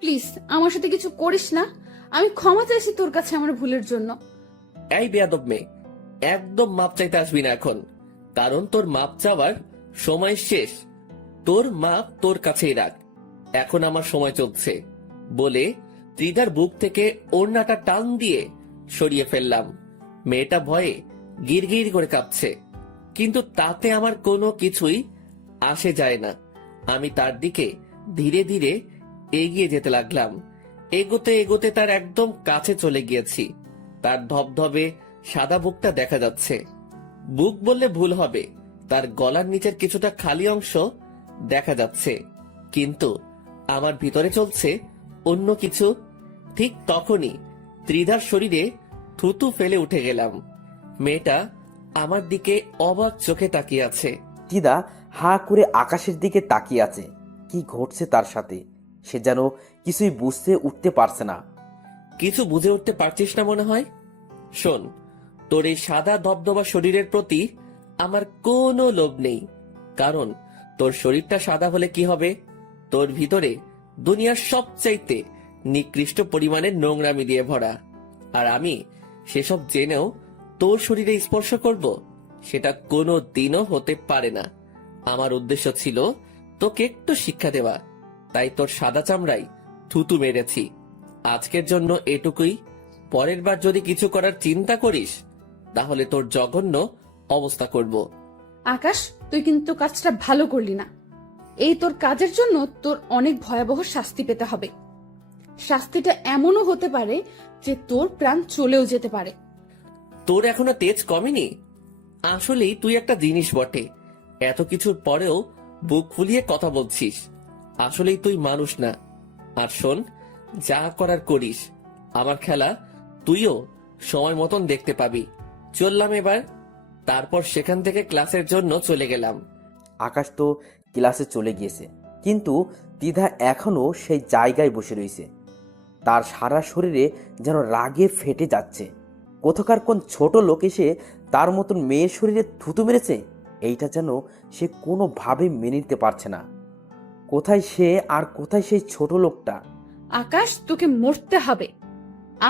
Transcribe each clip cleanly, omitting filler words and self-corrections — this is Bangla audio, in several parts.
প্লিজ আমার সাথে কিছু করিস না। আমি ক্ষমা চাইছি তোর কাছে আমার ভুলের জন্য। এই বেয়াদব মেয়ে, একদম মাপ চাইতে আসবি না এখন, কারণ তোর মাপ চাওয়ার সময় শেষ। তোর মাপ তোর কাছেই রাখ, এখন আমার সময় চলছে বলে ত্রিধার বুক থেকে ওড়নাটা টান দিয়ে সরিয়ে ফেললাম। মেয়েটা ভয়ে গিরগির করে কাঁপছে, কিন্তু তাতে আমার কোনো কিছুই আসে যায় না। আমি তার দিকে ধীরে ধীরে এগিয়ে যেতে লাগলাম। এগোতে এগোতে তার একদম কাছে চলে গিয়েছি। তার ধবধবে সাদা বুকটা দেখা যাচ্ছে। বুক বললে ভুল হবে, তার গলার নিচের কিছুটা খালি অংশ দেখা যাচ্ছে, কিন্তু আমার ভিতরে চলছে অন্য কিছু। ঠিক তখনই ত্রিধার শরীরে থুতু ফেলে উঠে গেলাম। মেয়েটা আমার দিকে অবাক চোখে তাকিয়ে আছে। ত্রিধা হা করে আকাশের দিকে তাকিয়ে আছে। কি ঘটছে তার সাথে সে যেন কিছুই বুঝতে উঠতে পারছে না। কিছু বুঝে উঠতে পারছিস না মনে হয়? শোন, তোর এই সাদা ধবধবা শরীরের প্রতি আমার কোনো লোভ নেই, কারণ তোর শরীরটা সাদা হলে কি হবে? তোর ভিতরে দুনিয়ার সবচাইতে নিকৃষ্ট পরিমাণের নোংরামি দিয়ে ভরা। আর আমি সেসব জেনেও তোর শরীরে স্পর্শ করব, সেটা কোনো দিনও হতে পারে না। আমার উদ্দেশ্য ছিল তোকে একটু শিক্ষা দেওয়া, তাই তোর সাদা চামড়াই থুতু মেরেছি। আজকের জন্য এটুকুই। পরের বার যদি কিছু করার চিন্তা করিস, তাহলে তোর জঘন্য অবস্থা করব। আকাশ, তুই কিন্তু কাজটা ভালো করলি না। এই তোর কাজের জন্য তোর অনেক ভয়াবহ শাস্তি পেতে হবে। শাস্তিটা এমনও হতে পারে যে তোর প্রাণ চলেও যেতে পারে। তোর এখনো তেজ কমেনি? আসলেই তুই একটা জিনিস বটে, এত কিছুর পরেও বুক ফুলিয়ে কথা বলছিস। আসলেই তুই মানুষ না। আর শোন, যা করার করিস, আমার খেলা তুইও সময় মতন দেখতে পাবি। চললাম এবার। তারপর সেখান থেকে ক্লাসের জন্য চলে গেলাম। আকাশ তো ক্লাসে চলে গিয়েছে, কিন্তু ত্রিধা এখনো সেই জায়গায় বসে রয়েছে। তার সারা শরীরে যেন রাগে ফেটে যাচ্ছে। কোথাকার কোন ছোট লোক এসে তার মতন মেয়ের শরীরে থুতু মেরেছে, এইটা যেন সে কোনোভাবে মেনে নিতে পারছে না। কোথায় সে আর কোথায় সেই ছোট লোকটা? আকাশ, তোকে মরতে হবে।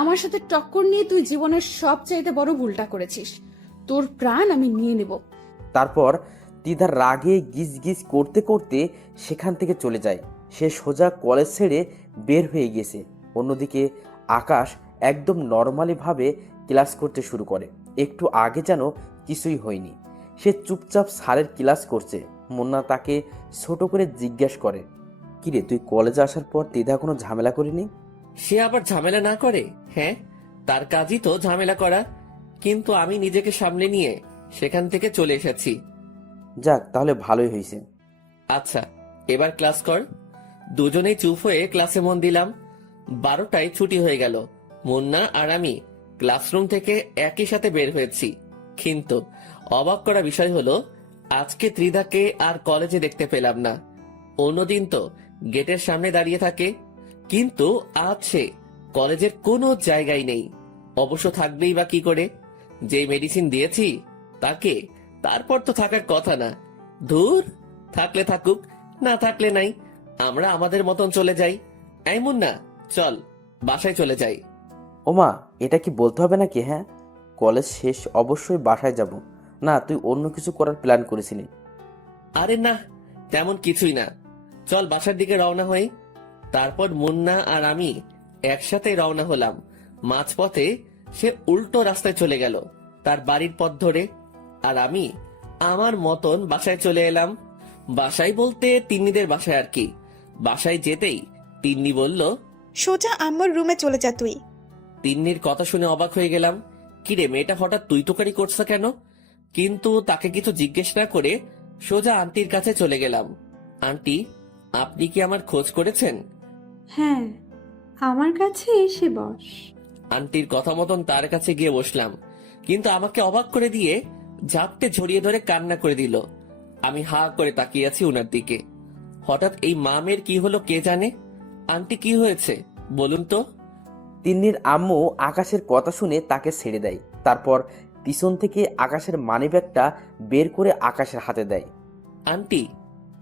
আমার সাথে টক্কর নিয়ে তুই জীবনের সবচাইতে বড় ভুলটা করেছিস। তোর প্রাণ আমি নিয়ে নেব। তারপর ত্রিধার রাগে গিজ গিজ করতে করতে সেখান থেকে চলে যায়। সে সোজা কলেজ ছেড়ে বের হয়ে গেছে। অন্যদিকে আকাশ একদম নর্মালিভাবে ক্লাস করতে শুরু করে। একটু আগে যেন কিছুই হয়নি। সে চুপচাপ স্যারের ক্লাস করছে। মুন্না তাকে ছোট করে জিজ্ঞেস করে, কিরে তুই কলেজে আসার পর ত্রিধা কোনো ঝামেলা করেনি? সে আবার ঝামেলা না করে? হ্যাঁ, তার কাজই তো ঝামেলা করা, কিন্তু আমি নিজেকে সামলে নিয়ে সেখান থেকে চলে এসেছি। যাক, তাহলে ভালোই হয়েছে। আচ্ছা, এবার ক্লাস কর। দুজনেই চুপ হয়ে ক্লাসে মন দিলাম। 12টায় ছুটি হয়ে গেল। মুন্না আর আমি ক্লাসরুম থেকে একই সাথে বের হয়েছি, কিন্তু অবাক করা বিষয় হলো আজকে ত্রিধাকে আর কলেজে দেখতে পেলাম না। অন্যদিন তো গেটের সামনে দাঁড়িয়ে থাকে, কিন্তু আজ সে কলেজের কোনো জায়গায় নেই। অবশ্য থাকবেই বা কি করে? যেই মেডিসিন দিয়েছি তাকে, তারপর তো থাকার কথা না। ধুর, থাকলে থাকুক, না থাকলে নাই, আমরা আমাদের মতন চলে যাই। এমন না, চল বাসায় চলে যাই। ওমা, এটা কি বলতে হবে নাকি? হ্যাঁ, কলেজ শেষ অবশ্যই বাসায় যাব। না, তুই অন্য কিছু করার প্ল্যান করেছিলি? আরে না, তেমন কিছুই না, চল বাসার দিকে রওনা হই। তারপর মুন্না আর আমি একসাথে রওনা হলাম। মাঝপথে সে উল্টো রাস্তায় চলে গেল তার বাড়ির পথ ধরে, আর আমি আমার মতন বাসায় চলে এলাম। বাসায় বলতে তিন্নিদের বাসায় আর কি। বাসায় যেতেই তিন্নি বলল, সোজা আম্মুর রুমে চলে যা তুই। তিন্নির কথা শুনে অবাক হয়ে গেলাম। কিরে, মেয়েটা হঠাৎ তুই তোকারি করছে কেন? কিন্তু তাকে কিছু জিজ্ঞেস না করে সোজা আন্টির কাছে চলে গেলাম। আন্টি, আপনি কি আমার খোঁজ করেছেন? হ্যাঁ, আমার কাছে এসে বস। আন্টির কথা মতন তার কাছে গিয়ে বসলাম, কিন্তু আমাকে অবাক করে দিয়ে ঝাপটে জড়িয়ে ধরে কান্না করে দিল। আমি হা করে তাকিয়ে আছি উনার দিকে। হঠাৎ এই মামের কি হলো কে জানে। আন্টি, কি হয়েছে বলুন তো? তিন্নির আম্মু আকাশের কথা শুনে তাকে ছেড়ে দেয়। তারপর পিছন থেকে আকাশের মানিব্যাগটা বের করে আকাশের হাতে দেয়। আন্টি,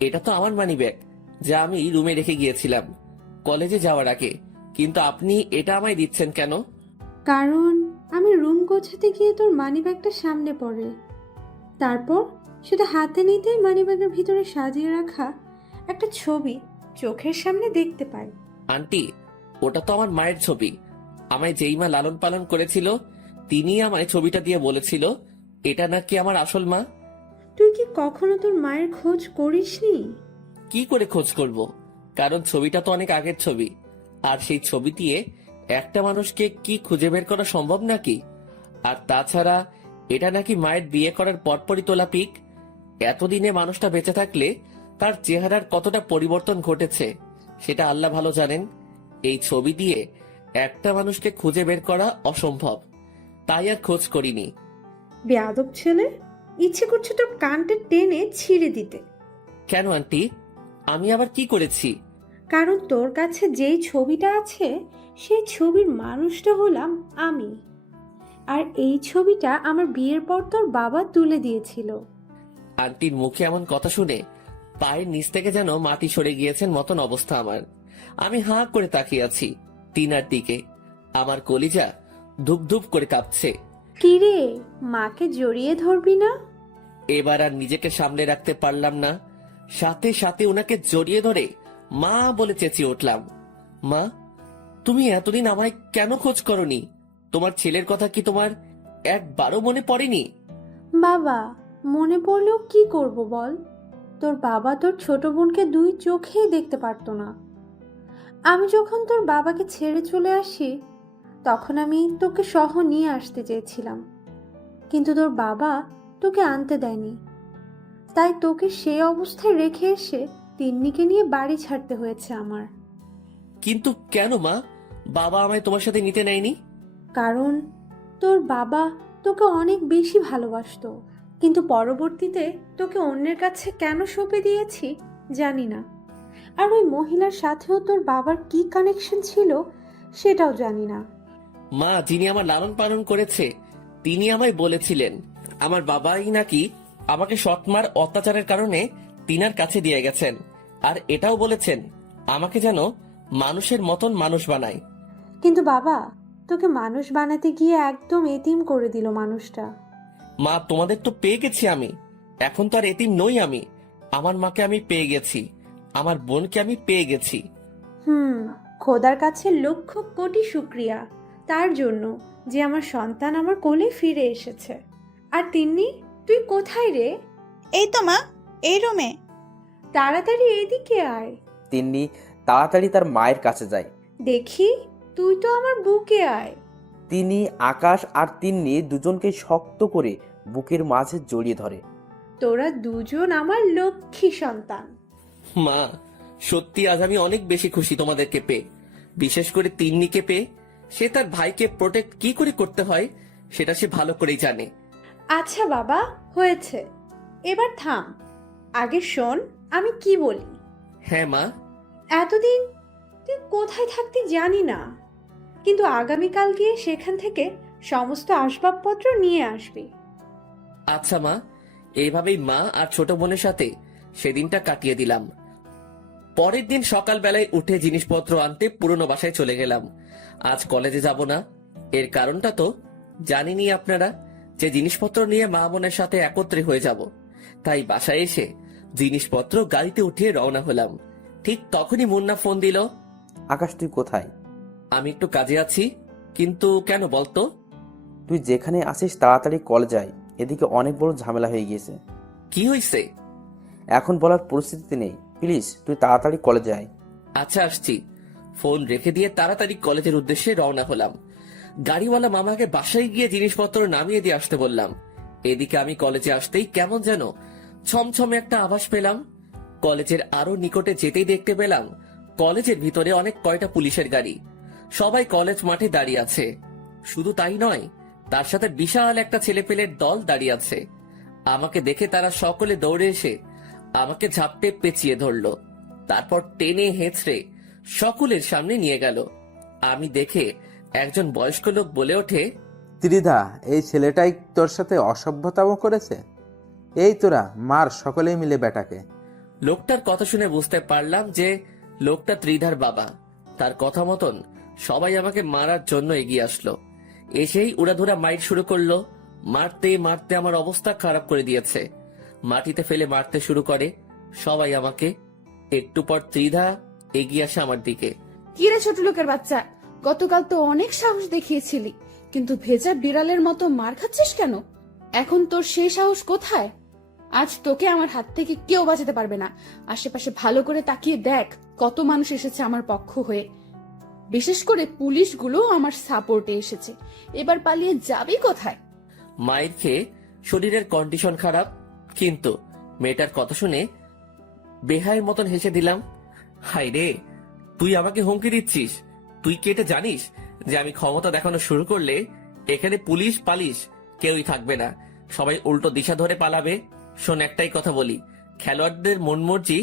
এটা তো আমার মানিব্যাগ, যা আমি রুমে রেখে গিয়েছিলাম। কলেজে যাওয়ার আগে, কিন্তু আপনি এটা আমায় দিচ্ছেন কেন? কারণ আমি রুম গোছাতে গিয়ে তোর মানিব্যাগটা সামনে পড়ে, তারপর সেটা হাতে নিতেই মানিব্যাগের ভিতরে সাজিয়ে রাখা একটা ছবি চোখের সামনে দেখতে পাই। আন্টি, ওটা তো আমার মায়ের ছবি। আমায় যেই মা লালন পালন করেছিল তিনি আমায় ছবিটা দিয়ে বলেছিল এটা নাকি আমার আসল মা। তুই কি কখনো তোর মায়ের খোঁজ করিসনি? কি করে খোঁজ করব? কারণ ছবিটা তো অনেক আগের ছবি, আর সেই ছবি দিয়ে একটা মানুষকে কি খুঁজে বের করা সম্ভব নাকি? আর তাছাড়া এটা নাকি মায়ের বিয়ে করার পরপরই তোলা পিক। এতদিনে মানুষটা বেঁচে থাকলে তার চেহারার কতটা পরিবর্তন ঘটেছে সেটা আল্লাহ ভালো জানেন। এই ছবি দিয়ে একটা মানুষকে খুঁজে বের করা অসম্ভব, তাই আর খোঁজ করিনি। বেয়াদব ছেলে, ইচ্ছে করছে তোর কানটা টেনে ছিঁড়ে দিতে। কেন আন্টি, আমি আবার কি করেছি? কারণ তোর কাছে যেই ছবিটা আছে সেই ছবির মানুষটা হলাম আমি, আর এই ছবিটা আমার বিয়ের পর তোর বাবা তুলে দিয়েছিল। আন্টির মুখে এমন কথা শুনে পায়ের নিচ থেকে যেন মাটি সরে গিয়েছেন মতন অবস্থা আমার। আমি হাঁ করে তাকিয়ে আছি টিনার দিকে। আমার কলিজা ধুপ ধুপ করে কাঁপছে। কিরে, মাকে জড়িয়ে ধরবি না? এবার আর নিজেকে সামলে রাখতে পারলাম না, সাথে সাথে ওনাকে জড়িয়ে ধরে মা বলে চেঁচিয়ে উঠলাম। মা, তুমি এতদিন আমায় কেন খোঁজ করনি? তোমার ছেলের কথা কি তোমার একবারও মনে পড়েনি? বাবা, মনে পড়লেও কি করব বল? তোর বাবা তোর ছোট বোনকে দুই চোখেই দেখতে পারতো না। আমি যখন তোর বাবাকে ছেড়ে চলে আসি তখন আমি তোকে সহ নিয়ে আসতে চেয়েছিলাম, কিন্তু তোর বাবা তোকে আনতে দেয়নি। তাই তোকে সেই অবস্থায় রেখে এসে তিন্নিকে নিয়ে বাড়ি ছাড়তে হয়েছে আমার। কিন্তু কেন মা, বাবা আমায় তোমার সাথে নিতে নেয়নি? কারণ তোর বাবা তোকে অনেক বেশি ভালোবাসতো, কিন্তু পরবর্তীতে তোকে অন্যের কাছে কেন সঁপে দিয়েছি জানি না। আর ওই মহিলার সাথেও তোর বাবার কি কানেকশন ছিল সেটাও জানি না। মা, যিনি আমার লালন পালন করেছে তিনি আমায় বলেছিলেন আমার বাবাই নাকি আমাকে সৎমার অত্যাচারের কারণে তিনার কাছে দিয়ে গেছেন, আর এটাও বলেছেন আমাকে যেন মানুষের মতন মানুষ বানায়। কিন্তু বাবা তোকে মানুষ বানাতে গিয়ে একদম এতিম করে দিল মানুষটা। মা, তোমাদের তো পেয়ে গেছি আমি, এখন তো আর এতিম নই আমি। আমার মাকে আমি পেয়ে গেছি, আমার বোনকে আমি পেয়ে গেছি। খোদার কাছে লক্ষ কোটি শুক্রিয়া তার জন্য যে আমার সন্তান আমার কোলে ফিরে এসেছে। আর তিন্নি, তুই কোথায় রে? এই তো মা, এই রুমে। তাড়াতাড়ি এদিকে আয়। তিন্নি তাড়াতাড়ি তার মায়ের কাছে যায়। দেখি, তুই তো আমার বুকে আয়। তিনি আকাশ আর তিন্নি দুজনকে শক্ত করে বুকের মাঝে জড়িয়ে ধরে। তোরা দুজন আমার লক্ষ্মী সন্তান। মা, সত্যি আজ আমি অনেক বেশি খুশি তোমাদেরকে পেয়ে, বিশেষ করে তিন্নিকে পেয়ে। সে তার ভাইকে প্রোটেক্ট কি করে করতে হয় সেটা সে ভালো করেই জানে। আচ্ছা বাবা, হয়েছে, এবার থাম। আগে শোন আমি কি বলি। হ্যাঁ মা। এতদিন তুই কোথায় থাকতি জানি না, কিন্তু আগামীকাল গিয়ে সেখান থেকে সমস্ত আসবাবপত্র নিয়ে আসবি। আচ্ছা মা, এইভাবেই মা আর ছোট বোনের সাথে সেদিনটা কাটিয়ে দিলাম। পরের দিন সকালবেলায় উঠে জিনিসপত্র আনতে পুরনো বাসায় চলে গেলাম। আজ কলেজে যাব না, এর কারণটা তো জানেনই আপনারা, যে জিনিসপত্র নিয়ে মা বোনের সাথে একত্রে হয়ে যাব। তাই বাসায় এসে জিনিসপত্র গাড়িতে উঠিয়ে রওনা হলাম। ঠিক তখনই মুন্না ফোন দিল। আকাশ, তুই কোথায়? আমি একটু কাজে আছি। কিন্তু কেন বলতো? তুই যেখানে আসিস তাড়াতাড়ি কলেজ আয়, এদিকে অনেক বড় ঝামেলা হয়ে গিয়েছে। কি হয়েছে? এখন বলার পরিস্থিতিতে নেই, প্লিজ তুই তাড়াতাড়ি কলেজে আয়। আচ্ছা, আসছি। ফোন রেখে দিয়ে তাড়াতাড়ি কলেজের উদ্দেশ্যে রওনা হলাম। গাড়িওয়ালা মামাকে বাসায় গিয়ে জিনিসপত্র নামিয়ে দিয়ে আসতে বললাম। এদিকে আমি কলেজে আসতেই কেমন যেন ছমছমে একটা আভাস পেলাম। কলেজের আরো নিকটে যেতেই দেখতে পেলাম কলেজের ভিতরে অনেক কয়টা পুলিশের গাড়ি, সবাই কলেজ মাঠে দাঁড়িয়ে আছে। শুধু তাই নয়, তার সাথে বিশাল একটা ছেলেপেলের দল দাঁড়িয়ে আছে। আমাকে দেখে তারা সকলে দৌড়ে এসে আমাকে ঝাপটে পেঁচিয়ে ধরলো, তারপর টেনে হেঁচড়ে সকলের সামনে নিয়ে গেল। আমি দেখে একজন বয়স্ক লোক বলে ওঠে, ত্রিধা, এই ছেলেটাই তোর সাথে অসভ্যতাও করেছে? এই তোরা মার সকলেই মিলে বেটাকে। লোকটার কথা শুনে বুঝতে পারলাম যে লোকটা ত্রিধার বাবা। তার কথা মতন সবাই আমাকে মারার জন্য এগিয়ে আসলো। এসেই উড়াধুরা মাইর শুরু করলো। মারতে মারতে আমার অবস্থা খারাপ করে দিয়েছে। মাটিতে ফেলে মারতে শুরু করে সবাই আমাকে। একটু পর ত্রিধা এগিয়ে আসে আমার দিকে। কি রে ছোট লোকের বাচ্চা, গতকাল তো অনেক সাহস দেখিয়েছিলি, কিন্তু ভেজা বিড়ালের মতো মার খাচ্ছিস কেন? এখন তোর সেই সাহস কোথায়? আজ তোকে আমার হাত থেকে কেউ বাঁচাতে পারবে না। আশেপাশে ভালো করে তাকিয়ে দেখ, কত মানুষ এসেছে আমার পক্ষ হয়ে। বিশেষ করে পুলিশগুলো আমার সাপোর্টে এসেছে। এবার পালিয়ে যাবি কোথায়? মায়ের খেয়ে শরীরের কন্ডিশন খারাপ, কিন্তু মেয়েটার কথা শুনে বেহায়ের মতন হেসে দিলাম। হাই রে, তুই আমাকে হুমকি দিচ্ছিস? তুই কি এটা জানিস যে আমি ক্ষমতা দেখানো শুরু করলে এখানে পুলিশ পালিশ কেউই থাকবে না, সবাই উল্টো দিশা ধরে পালাবে? শোন, একটাই কথা বলি, খেলোয়াড়দের মন মর্জি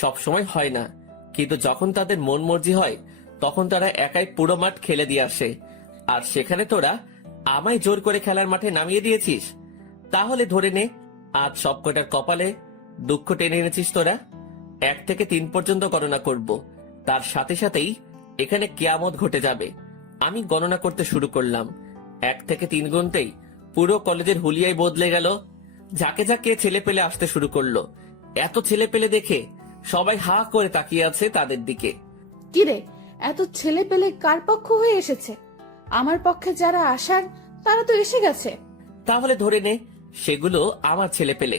সবসময় হয় না, কিন্তু যখন তাদের মন মর্জি হয় তখন তারা একাই পুরো মাঠ খেলে দিয়ে আসে। আর সেখানে তোরা আমায় জোর করে খেলার মাঠে নামিয়ে দিয়েছিস। তাহলে ধরে নে, আজ সবকটার কপালে দুঃখ টেনে এনেছিস তোরা। 1 থেকে 3 পর্যন্ত গণনা করব, তার সাথে সাথেই এখানে কিয়ামত ঘটে যাবে। আমি গণনা করতে শুরু করলাম। 1 থেকে 3 গুনতেই পুরো কলেজের হুলিয়াই বদলে গেল। যাকে যাকে ছেলে পেলে আসতে শুরু করলো। এত ছেলে পেলে দেখে সবাই হা করে তাকিয়ে আছে তাদের দিকে। কি রে, এত ছেলে পেলে কার পক্ষ হয়ে এসেছে? আমার পক্ষে যারা আসার তারা তো এসে গেছে। তাহলে ধরে নে সেগুলো আমার ছেলে পেলে।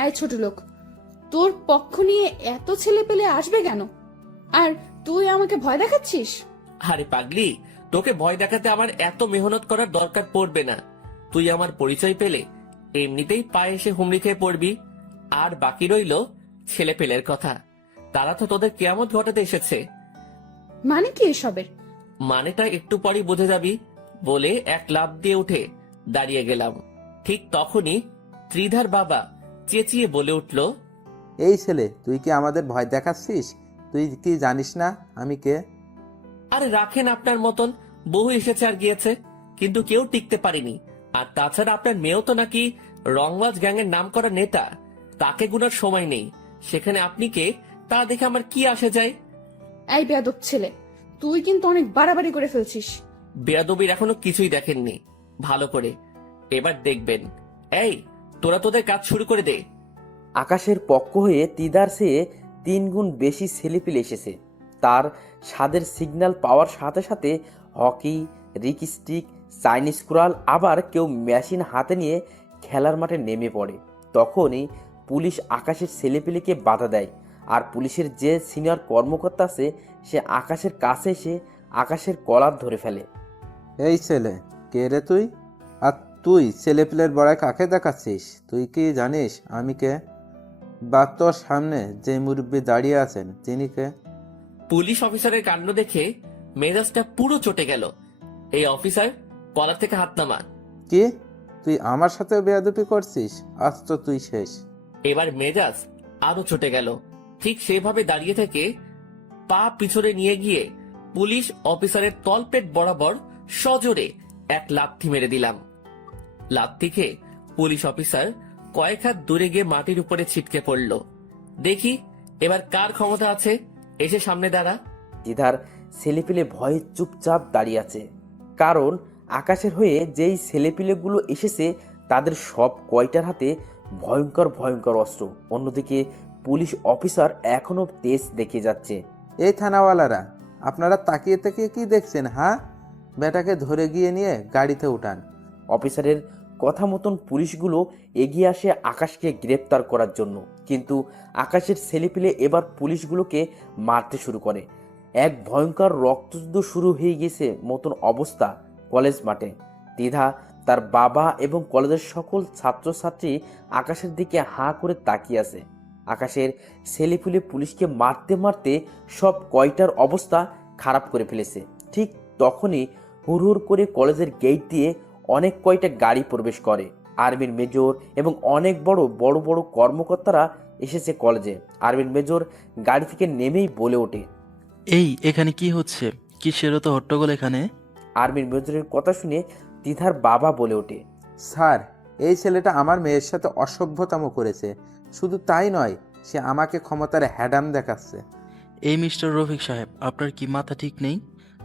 আয় ছোট লোক, তোর পক্ষ নিয়ে এত ছেলে পেলে আসবে কেন? আর তুই আমাকে ভয় দেখাচ্ছিস? আরে পাগলি, তোকে ভয় দেখাতে আমার এত মেহনত করার দরকার পড়বে না। তুই আমার পরিচয় পেলে এমনিতেই পায়ে এসে হুমড়ি খেয়ে পড়বি। আর বাকি রইল ছেলে পেলের কথা। তারা তো তোদের কিয়ামত ঘটাতে এসেছে। মানে কি এসবের? মানেটা একটু পরই বুঝে যাবি বলে এক লাফ দিয়ে উঠে দাঁড়িয়ে গেলাম। ঠিক তখনই ত্রিধার বাবা চেঁচিয়ে বলে উঠল, এই ছেলে, তুই কি আমাদের ভয় দেখাচ্ছিস? তুই কি জানিস না আমি কে? আরে রাখেন, আপনার মতন বহু এসেছে আর গিয়েছে, কিন্তু কেউ টিকতে পারেনি। আর তাছাড়া আপনার মেয়েও তো নাকি রংবাজ গ্যাংয়ের নাম করা নেতা, তাকে গুনার সময় নেই। সেখানে আপনি কে তা দেখে আমার কি আসে যায়? এই বেয়াদব ছেলে, তুই কিন্তু অনেক বাড়াবাড়ি করে ফেলছিস। বেয়াদবির এখনো কিছুই দেখেননি ভালো করে, এবার দেখবেন। এই, তোরা তোদের কাজ শুরু করে দে। আকাশের পক্ষ হয়ে তিদার চেয়ে 3 গুণ বেশি ছেলেপিলে এসেছে। তার স্বাদের সিগন্যাল পাওয়ার সাথে সাথে হকি, রিক স্টিক, চাইনিজ কুড়াল, আবার কেউ মেশিন হাতে নিয়ে খেলার মাঠে নেমে পড়ে। তখনই পুলিশ আকাশের ছেলেপিলেকে বাধা দেয়। আর পুলিশের যে সিনিয়র কর্মকর্তা আছে সে আকাশের কাছে এসে আকাশের কলার ধরে ফেলে। এই ছেলে, কে রে তুই? আর তুই ছেলেপিলের বড়াই কাকে দেখাচ্ছিস? তুই কি জানিস আমি কে? বা তোর সামনে যে মুরব্বী দাঁড়িয়ে আছেন তিনি কে? পুলিশ অফিসারের কাণ্ড দেখে মেজাজটা পুরো চটে গেল। এই অফিসার, কলার থেকে হাত নামা। কি, তুই আমার সাথে বেয়াদবি করছিস? আজ তো তুই শেষ। এবার মেজাজ আরো চটে গেল। ঠিক সেভাবে দাঁড়িয়ে থেকে পা পিছনে নিয়ে গিয়ে পুলিশ অফিসারের তলপেট বরাবর সজোরে এক লাথি মেরে দিলাম। লাথি খেয়ে পুলিশ অফিসার কয়েক হাত দূরে গিয়ে মাটির উপরে ছিটকে পড়ল। দেখি এবার কার ক্ষমতা আছে, এসে সামনে দাঁড়া। দিদার ছেলেপিলে ভয়ে চুপচাপ দাঁড়িয়ে আছে, কারণ আকাশের হয়ে যেই ছেলেপিলেগুলো এসেছে তাদের সব কয়টার হাতে ভয়ঙ্কর ভয়ঙ্কর অস্ত্র। অন্যদিকে পুলিশ অফিসার এখনো তেজ দেখিয়ে যাচ্ছে। এই থানাওয়ালারা, আপনারা তাকিয়ে তাকিয়ে কি দেখছেন? হ্যাঁ, বেটাকে ধরে গিয়ে নিয়ে গাড়িতে উঠান। অফিসারের কথা মতন পুলিশগুলো এগিয়ে আসে আকাশকে গ্রেপ্তার করার জন্য, কিন্তু আকাশের ছেলেপিলে এবার পুলিশগুলোকে মারতে শুরু করে। এক ভয়ঙ্কর রক্তযুদ্ধ শুরু হয়ে গেছে মতন অবস্থা কলেজ মাঠে। দ্বিধা, তার বাবা এবং কলেজের সকল ছাত্রছাত্রী আকাশের দিকে হাঁ করে তাকিয়ে আছে। আকাশের ছেলেপুলে পুলিশকে মারতে মারতে সব কয়টার অবস্থা খারাপ করে ফেলেছে। ঠিক তখনই হুড় করে কলেজের গেট দিয়ে অনেক কয়টা গাড়ি প্রবেশ করে। আর্মির মেজর এবং অনেক বড় বড় বড় কর্মকর্তারা এসেছে কলেজে। আর্মির মেজর গাড়ি থেকে নেমেই বলে ওঠে, এই এখানে কি হচ্ছে? কিসের তো হট্টগোল এখানে? আর্মির মেজরের কথা শুনে তিধার বাবা বলে ওঠে, স্যার, এই ছেলেটা আমার মেয়ের সাথে অসভ্যতাম করেছে। শুধু তাই নয়, সে আমাকে ক্ষমতার হ্যাডাম দেখাচ্ছে। এই মিস্টার রফিক সাহেব, আপনার কি মাথা ঠিক নেই?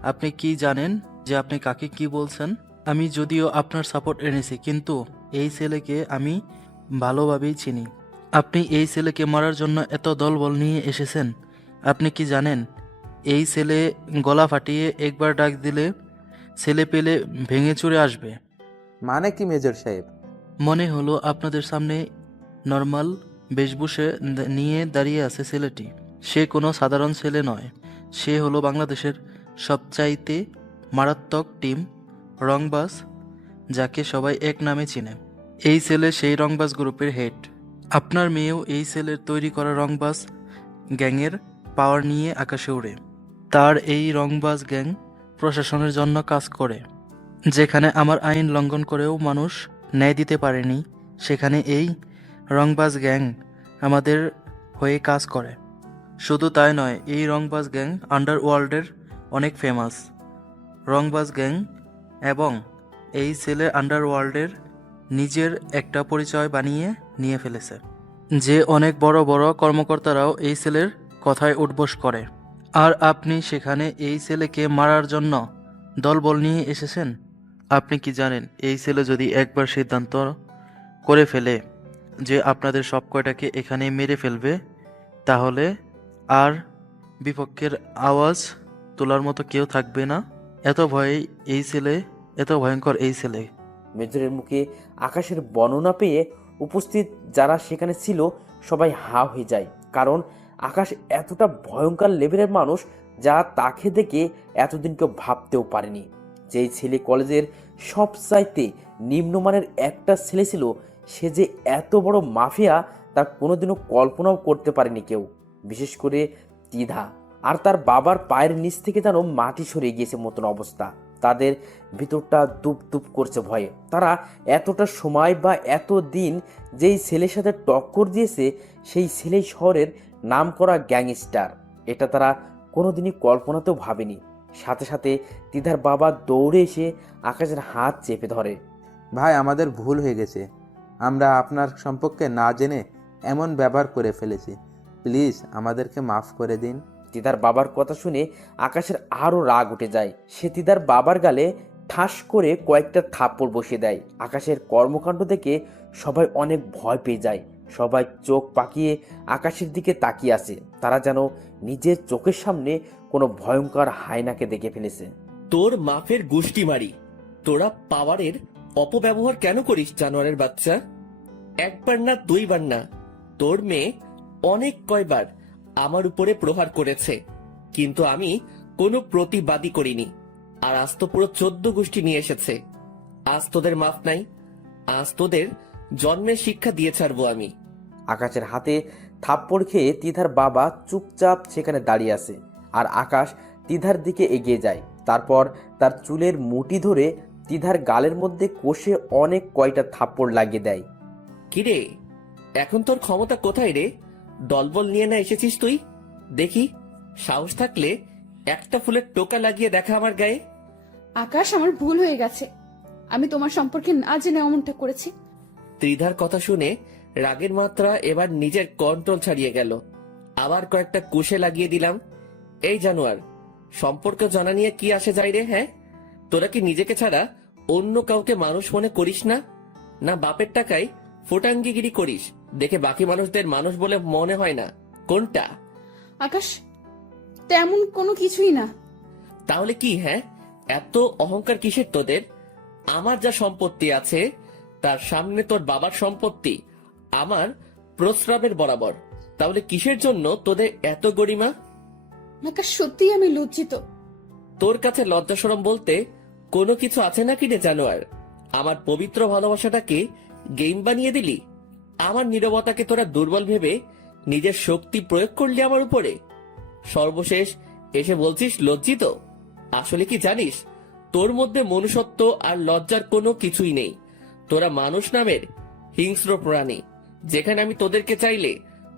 আপনি কি জানেন যে আপনি কাকে কি বলছেন? আমি যদিও আপনার সাপোর্ট এনেছি, কিন্তু এই ছেলেকে আমি ভালোভাবেই চিনি। আপনি এই ছেলেকে মারার জন্য এত দলবল নিয়ে এসেছেন। আপনি কি জানেন এই ছেলে গলা ফাটিয়ে একবার ডাক দিলে ছেলে পেলে ভেঙে চুরে আসবে? মানে কি মেজর সাহেব? মনে হলো আপনাদের সামনে নর্মাল বেশভূষে নিয়ে দাঁড়িয়ে আছে ছেলেটি। সে কোনো সাধারণ ছেলে নয়, সে হলো বাংলাদেশের সবচাইতে মারাত্মক টিম রংবাজ, যাকে সবাই এক নামে চিনে। এই ছেলে সেই রংবাজ গ্রুপের হেড। আপনার মেয়েও এই ছেলের তৈরি করা রংবাজ গ্যাংয়ের পাওয়ার নিয়ে আকাশে ওড়ে। তার এই রংবাজ গ্যাং প্রশাসনের জন্য কাজ করে। যেখানে আমার আইন লঙ্ঘন করেও মানুষ ন্যায় দিতে পারেনি, সেখানে এই রংবাজ গ্যাং আমাদের হয়ে কাজ করে। শুধু তাই নয়, এই রংবাজ গ্যাং আন্ডারওয়ার্ল্ডের অনেক ফেমাস রংবাজ গ্যাং, এবং এই ছেলে আন্ডারওয়ার্ল্ডের নিজের একটা পরিচয় বানিয়ে নিয়ে ফেলেছে, যে অনেক বড় বড় কর্মকর্তারাও এই ছেলের কথায় উঠবোস করে। আর আপনি সেখানে এই ছেলেকে মারার জন্য দলবল নিয়ে এসেছেন। আপনি কি জানেন এই ছেলে যদি একবার সিদ্ধান্ত করে ফেলে যে আপনাদের সব কয়টাকে এখানে মেরে ফেলবে, তাহলে আর বিপক্ষের আওয়াজ তোলার মতো কেউ থাকবে না। এত ভয়ঙ্কর এই ছেলে। মেজরের মুখে আকাশের বর্ণনা পেয়ে উপস্থিত যারা সেখানে ছিল সবাই হা হয়ে যায়, কারণ আকাশ এতটা ভয়ঙ্কর লেভেলের মানুষ যা তাকে দেখে এতদিন কেউ ভাবতেও পারেনি। যেই ছেলে কলেজের সবচাইতে নিম্নমানের একটা ছেলে ছিল, সে যে এত বড় মাফিয়া তা কোনোদিনও কল্পনাও করতে পারেনি কেউ। বিশেষ করে তিধা আর তার বাবার পায়ের নিচ থেকে যেন মাটি সরে গিয়েছে মতন অবস্থা। তাদের ভিতরটা দুপ দুপ করছে ভয়ে। তারা এতটা সময় বা এত দিন যেই ছেলের সাথে টক্কর দিয়েছে, সেই ছেলেই শহরের নামকরা গ্যাংস্টার, এটা তারা কোনোদিনই কল্পনাতেও ভাবেনি। সাথে সাথে তিধার বাবা দৌড়ে এসে আকাশের হাত চেপে ধরে। ভাই, আমাদের ভুল হয়ে গেছে। আমরা আপনার সম্পর্কে না জেনে এমন ব্যবহার করে ফেলেছি। প্লিজ আমাদেরকে মাফ করে দিন। তিদার বাবার কথা শুনে আকাশের আরও রাগ উঠে যায়। সে তিদার বাবার গালে ঠাস করে কয়েকটা থাপ্পড় বসিয়ে দেয়। আকাশের কর্মকাণ্ড দেখে সবাই অনেক ভয় পেয়ে যায়। সবাই চোখ পাকিয়ে আকাশের দিকে তাকিয়ে আছে। তারা যেন নিজের চোখের সামনে কোনো ভয়ঙ্কর হায়নাকে দেখে ফেলেছে। তোর মাফের গুষ্টি মারি। তোরা পাওয়ারের অপব্যবহার কেন করিস জানোয়ারের বাচ্চা? একবার না দুইবার না, তোর মেয়ে অনেক কয়বার আমার উপরে প্রহার করেছে, কিন্তু আমি কোনো প্রতিবাদী করিনি। আর আজ তো পুরো 14 গোষ্ঠী নিয়ে এসেছে। আজ তোদের মাফ নাই, আজ তোদের জন্মের শিক্ষা দিয়ে ছাড়বো আমি। আকাশের হাতে থাপ্পড় খেয়ে তিধার বাবা চুপচাপ সেখানে দাঁড়িয়ে আছে, আর আকাশ তিধার দিকে এগিয়ে যায়। তারপর তার চুলের মুঠি ধরে তিধার গালের মধ্যে কষে অনেক কয়টা থাপ্পড় লাগিয়ে দেয়। কিরে, এখন তোর ক্ষমতা কোথায় রে? দলবল নিয়ে না এসেছিস তুই? দেখি, সাহস থাকলে একটা ফুলের টোকা লাগিয়ে দেখা আমার গায়ে। আকাশ, আমার ভুল হয়ে গেছে। আমি তোমার সম্পর্কে না জেনে অমনটা করেছি। ত্রিধার কথা শুনে রাগের মাত্রা এবার নিজের কন্ট্রোল ছাড়িয়ে গেল। আবার কয়েকটা কুশে লাগিয়ে দিলাম। এই জানোয়ার, সম্পর্ক জানা নিয়ে কি আসে যায় রে? হ্যাঁ, তোরা কি নিজেকে ছাড়া অন্য কাউকে মানুষ মনে করিস না? না বাপের টাকায় ফোটাঙ্গিগিরি করিস দেখে বাকি মানুষদের মানুষ বলে মনে হয় না? কোনটা? আকাশ, তেমন কোনো কিছুই না। তাহলে কি? হ্যাঁ, এত অহংকার কিসের তোদের? আমার যা সম্পত্তি আছে তার সামনে তোর বাবার সম্পত্তি আমার প্রস্রাবের বরাবর। তাহলে কিসের জন্য তোদের এত গরিমা? আকাশ, সত্যিই আমি লজ্জিত। তোর কাছে লজ্জা শরম বলতে কোনো কিছু আছে নাকি রে জানোয়ার? আমার পবিত্র ভালোবাসাটাকে গেম বানিয়ে দিলি। আমার নীরবতাকে তোরা দুর্বল ভেবে নিজের শক্তি প্রয়োগ করলি আমার উপরে। সর্বশেষ এসে বলছিস লজ্জিত? আসলে কি জানিস, তোর মধ্যে মনুষ্যত্ব আর লজ্জার কোনো কিছুই নেই। তোরা মানুষ নামের হিংস্র প্রাণী, যেখানে আমি তোদেরকে চাইলে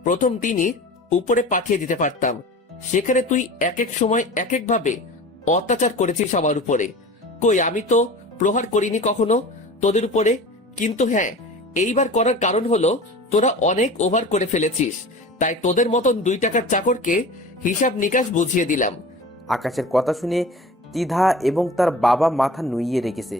প্রথম দিনই উপরে পাঠিয়ে দিতে পারতাম, সেখানে তুই এক এক সময় এক এক ভাবে অত্যাচার করেছিস আমার উপরে। কই, আমি তো প্রহার করিনি কখনো তোদের উপরে। কিন্তু হ্যাঁ, এইবার করার কারণ হলো তোরা অনেক ওভার করে ফেলেছিস, তাই তোদের মতন 2 টাকার চাকরকে হিসাব নিকাশ বুঝিয়ে দিলাম। আকাশের কথা শুনে তিধা এবং তার বাবা মাথা নুইয়ে রেখেছে।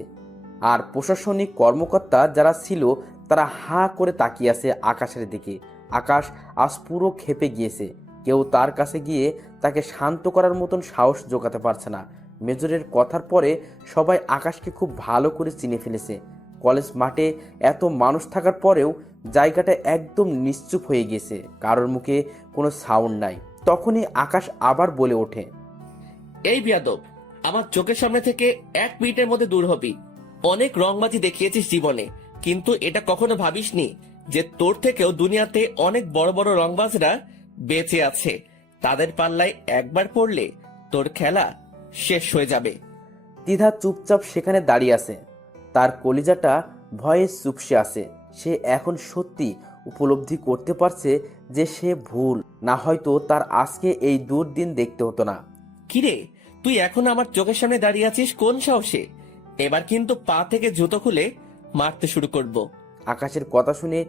আর প্রশাসনিক কর্মকর্তা যারা ছিল তারা হাঁ করে তাকিয়ে আছে আকাশের দিকে। আকাশ আজ পুরো ক্ষেপে গিয়েছে। কেউ তার কাছে গিয়ে তাকে শান্ত করার মতন সাহস জোগাতে পারছে না। মেজরের কথার পরে সবাই আকাশকে খুব ভালো করে চিনে ফেলেছে। কলেজ মাঠে এত মানুষ থাকার পরেও জায়গাটা একদম নিশ্চুপ হয়ে গেছে, কারোর মুখে কোনো সাউন্ড নাই। তখনই আকাশ আবার বলে ওঠে, এই বিয়াদব, আমার চোখের সামনে থেকে 1 মিনিটের মধ্যে দূর হবি। অনেক রংবাজি দেখিয়েছিস জীবনে, কিন্তু এটা কখনো ভাবিসনি যে তোর থেকেও দুনিয়াতে অনেক বড় বড় রংবাজরা বেঁচে আছে। তাদের পাল্লায় একবার পড়লে তোর খেলা শেষ হয়ে যাবে। দ্বিধা চুপচাপ সেখানে দাঁড়িয়ে আছে। তার কলিজাটা ভয়ে চুপসে আছে। সে এখন সত্যি উপলব্ধি করতে পারছে যে সে ভুল, না হয়তো তার আজকে এই দুর্দিন দেখতে হতো না। কিরে, তুই এখন আমার চোখের সামনে দাঁড়িয়ে আছিস কোন সাহসে? এবার কিন্তু পা থেকে জুতো খুলে মারতে শুরু করব। আকাশের কথা শুনে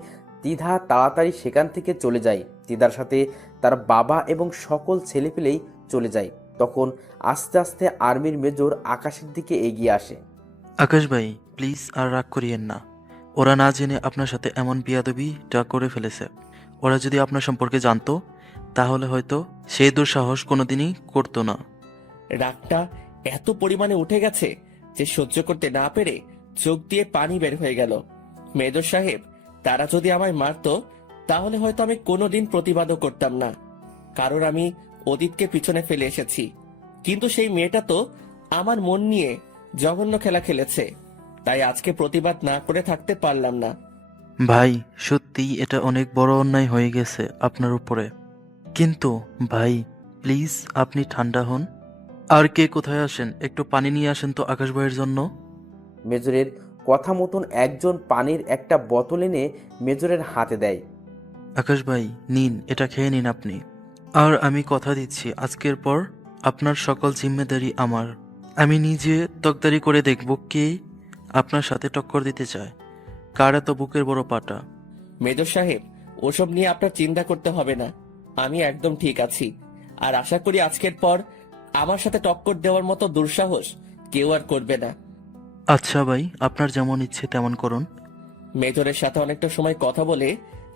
দ্বিধা তাড়াতাড়ি সেখান থেকে চলে যায়। দ্বিধার সাথে তার বাবা এবং সকল ছেলেপেলেই চলে যায়। তখন আস্তে আস্তে আর্মির মেজর আকাশের দিকে এগিয়ে আসে। আকাশ ভাই, প্লিজ আর রাগ করিয়েন না। ওরা না জেনে আপনার সাথে এমন বিয়াদবিটা করে ফেলেছে। ওরা যদি আপনার সম্পর্কে জানতো তাহলে হয়তো সেই দুঃসাহস কোনোদিনই করতো না। রাগটা এত পরিমাণে উঠে গেছে যে সহ্য করতে না পেরে চোখ দিয়ে পানি বের হয়ে গেল। মেজর সাহেব, তারা যদি আমায় মারতো তাহলে হয়তো আমি কোনোদিন প্রতিবাদও করতাম না, কারণ আমি অতীতকে পিছনে ফেলে এসেছি। কিন্তু সেই মেয়েটা তো আমার মন নিয়ে জঘন্য খেলা খেলেছে, তাই আজকে প্রতিবাদ না করে থাকতে পারলাম না। ভাই, সত্যিই এটা অনেক বড় অন্যায় হয়ে গেছে আপনার উপরে। কিন্তু ভাই, প্লিজ আপনি ঠান্ডা হন। আর কে কোথায় আসেন, একটু পানি নিয়ে আসেন তো আকাশ ভাইয়ের জন্য। মেজরের কথা মতন একজন পানির একটা বোতল এনে মেজরের হাতে দেয়। আকাশ ভাই, নিন, এটা খেয়ে নিন আপনি। আর আমি কথা দিচ্ছি আজকের পর আপনার সকল জিম্মেদারি আমার। আমি নিজে তকদারি করে দেখব কে আপনার সাথে টক্কর দিতে চায়, কার এত বুকের বড় পাটা। মেজর সাহেব, ওসব নিয়ে আপনার চিন্তা করতে হবে না, আমি একদম ঠিক আছি। আর আশা করি আজকের পর আমার সাথে টক্কর দেওয়ার মতো দুঃসাহস কেউ আর করবে না। আচ্ছা ভাই, আপনার যেমন ইচ্ছে তেমন করুন। মেজরের সাথে অনেকটা সময় কথা বলে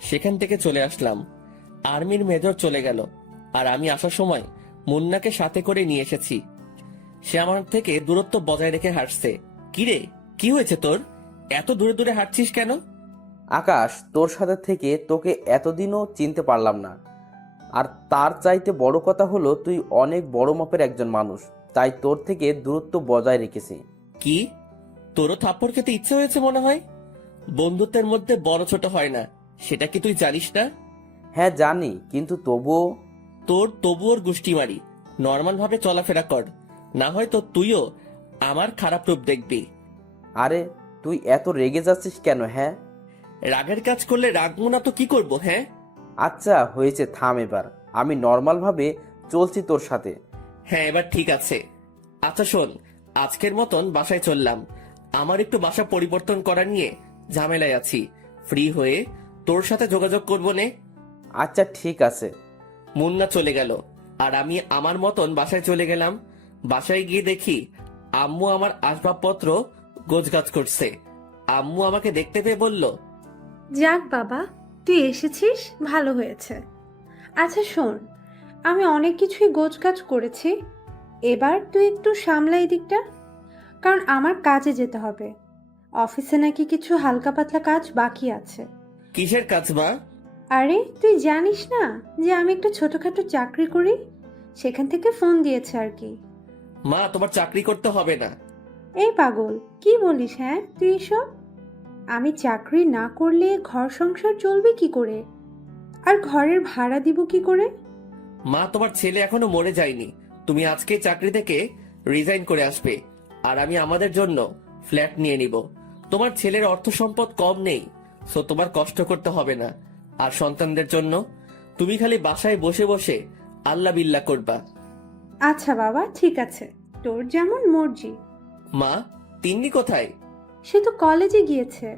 সেখান থেকে চলে আসলাম। আর্মির মেজর চলে গেল, আর আমি আসার সময় মুন্নাকে সাথে করে নিয়ে এসেছি। সে আমার থেকে দূরত্ব বজায় রেখে হাঁটছে। কিরে, কি হয়েছে তোর? এত দূরে দূরে হাঁটছিস কেন? আকাশ, তোর সাথে থেকে তোকে এতদিনও চিনতে পারলাম না। আর তার চাইতে বড় কথা হলো তুই অনেক বড় মাপের একজন মানুষ, তাই তোর থেকে দূরত্ব বজায় রেখেছি। কি, তোরও থাপ্পড় খেতে ইচ্ছে হয়েছে মনে হয়? বন্ধুত্বের মধ্যে বড় ছোট হয় না, সেটা কি তুই জানিস না? হ্যাঁ জানি, কিন্তু তবুও। তোর তবুওর গুষ্টি মারি। নর্মাল ভাবে চলাফেরা কর, না হয় তো তুইও আমার খারাপ রূপ দেখবি। আরে তুই এত রেগে যাচ্ছিস কেন? হ্যাঁ, রাগের কাজ করলে রাগবো না তো কি করবো? হ্যাঁ আচ্ছা হয়েছে, থাম এবার। আমি নর্মাল ভাবে চলছি তোর সাথে। হ্যাঁ, এবার ঠিক আছে। আচ্ছা শোন, আজকের মতন বাসায় চললাম। আমার একটু বাসা পরিবর্তন করা নিয়ে ঝামেলায় আছি। ফ্রি হয়ে তোর সাথে যোগাযোগ করবো নে। আচ্ছা ঠিক আছে। মুন্না চলে গেল, আর আমি আমার মতন বাসায় চলে গেলাম। বাসায় গিয়ে দেখি আম্মু আমার আসবাবপত্র গোছগাছ করছে। আম্মু আমাকে দেখতে পেয়ে বলল, যাক বাবা, তুই এসেছিস, ভালো হয়েছে। আচ্ছা শোন, আমি অনেক কিছুই গোছগাছ করেছি। এবার তুই একটু সামলা এই দিকটা, কারণ আমার কাজে যেতে হবে। অফিসে নাকি কিছু হালকা পাতলা কাজ বাকি আছে। কিসের কাজ মা? আরে তুই জানিস না যে আমি একটা ছোটখাটো চাকরি করি? সেখান থেকে ফোন দিয়েছে আর কি। মা, তোমার চাকরি করতে হবে না। এই পাগল, কি বলিস? হ্যাঁ তুই এসব? আমি চাকরি না করলে ঘর সংসার চলবে কি করে? আর ঘরের ভাড়া দিব কি করে? মা, তোমার ছেলে এখনো মরে যায়নি। তুমি আজকে চাকরি থেকে রিজাইন করে আসবে, আর আমি আমাদের জন্য ফ্ল্যাট নিয়ে নিব। তোমার ছেলের অর্থ সম্পদ কম নেই, সো তোমার কষ্ট করতে হবে না। আর সন্তানদের জন্য তুমি খালি বাসায় বসে বসে আল্লাহ বিল্লাহ করবা। আচ্ছা বাবা, ঠিক আছে, তোর যেমন মর্জি। মা, তিন্নি কোথায়? সে তো কলেজে গিয়েছে।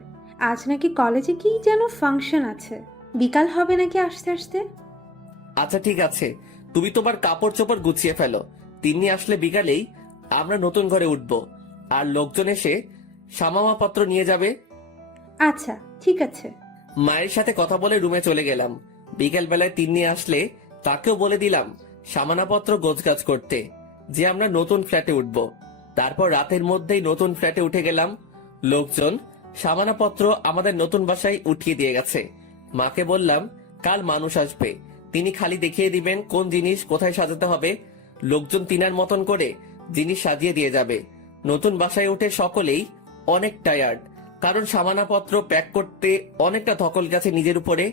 আজ নাকি কলেজে কি যেন ফাংশন আছে, বিকাল হবে নাকি আসতে আসতে। আচ্ছা ঠিক আছে, তুমি তোমার কাপড় চোপড় গুছিয়ে ফেলো, তিন্নি আসলে বিকালেই আমরা নতুন ঘরে উঠবো, আর লোকজন এসে সামামাপত্র নিয়ে যাবে। আচ্ছা ঠিক আছে। মায়ের সাথে কথা বলে রুমে চলে গেলাম। বিকেল বেলায় তিন্নি আসলে তাকেও বলে দিলাম সামানাপত্র গোছগাছ করতে, যে আমরা নতুন ফ্ল্যাটে উঠবো। তারপর রাতের মধ্যেই নতুন ফ্ল্যাটে উঠে গেলাম। লোকজন সামানাপত্র আমাদের নতুন বাসায় উঠিয়ে দিয়ে গেছে। মাকে বললাম কাল মানুষ আসবে, তিনি খালি দেখিয়ে দিবেন কোন জিনিস কোথায় সাজাতে হবে। লোকজন তিনার মতন করে জিনিস সাজিয়ে দিয়ে যাবে। নতুন বাসায় উঠে সকলেই অনেক টায়ার্ড, কারণ সামানাপত্র প্যাক করতে অনেকটা ধকল গেছে নিজের উপরে।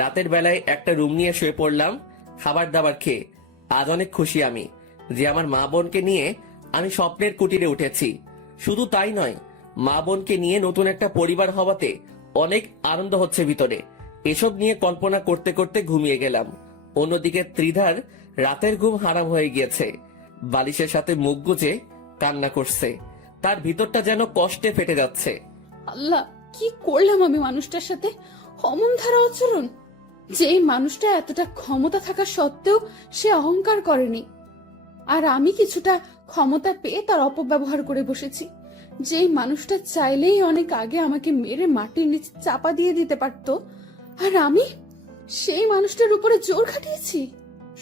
রাতের বেলায় একটা রুম নিয়ে শুয়ে পড়লাম খাবার দাবার খেয়ে। আজ অনেক খুশি আমি যে আমার মা বোনকে নিয়ে আমি স্বপ্নের কুটিরে উঠেছি। শুধু তাই নয়, মা বোনকে নিয়ে নতুন একটা পরিবার হওয়াতে অনেক আনন্দ হচ্ছে ভিতরে। এসব নিয়ে কল্পনা করতে করতে ঘুমিয়ে গেলাম। অন্যদিকে ত্রিধার রাতের ঘুম হারাম হয়ে গিয়েছে। বালিশের সাথে মুখ গুজে কান্না করছে। তার ভিতরটা যেন কষ্টে ফেটে যাচ্ছে। আল্লাহ, কি করলাম আমি মানুষটার সাথে? অমন ধারা আচরণ! যে মানুষটা এতটা ক্ষমতা থাকা সত্ত্বেও সে অহংকার করেনি, আর আমি কিছুটা ক্ষমতা পেয়ে তার অপব্যবহার করে বসেছি। যেই মানুষটা চাইলেই অনেক আগে আমাকে মেরে মাটির নিচে চাপা দিয়ে দিতে পারতো, আর আমি সেই মানুষটার উপরে জোর খাটিয়েছি।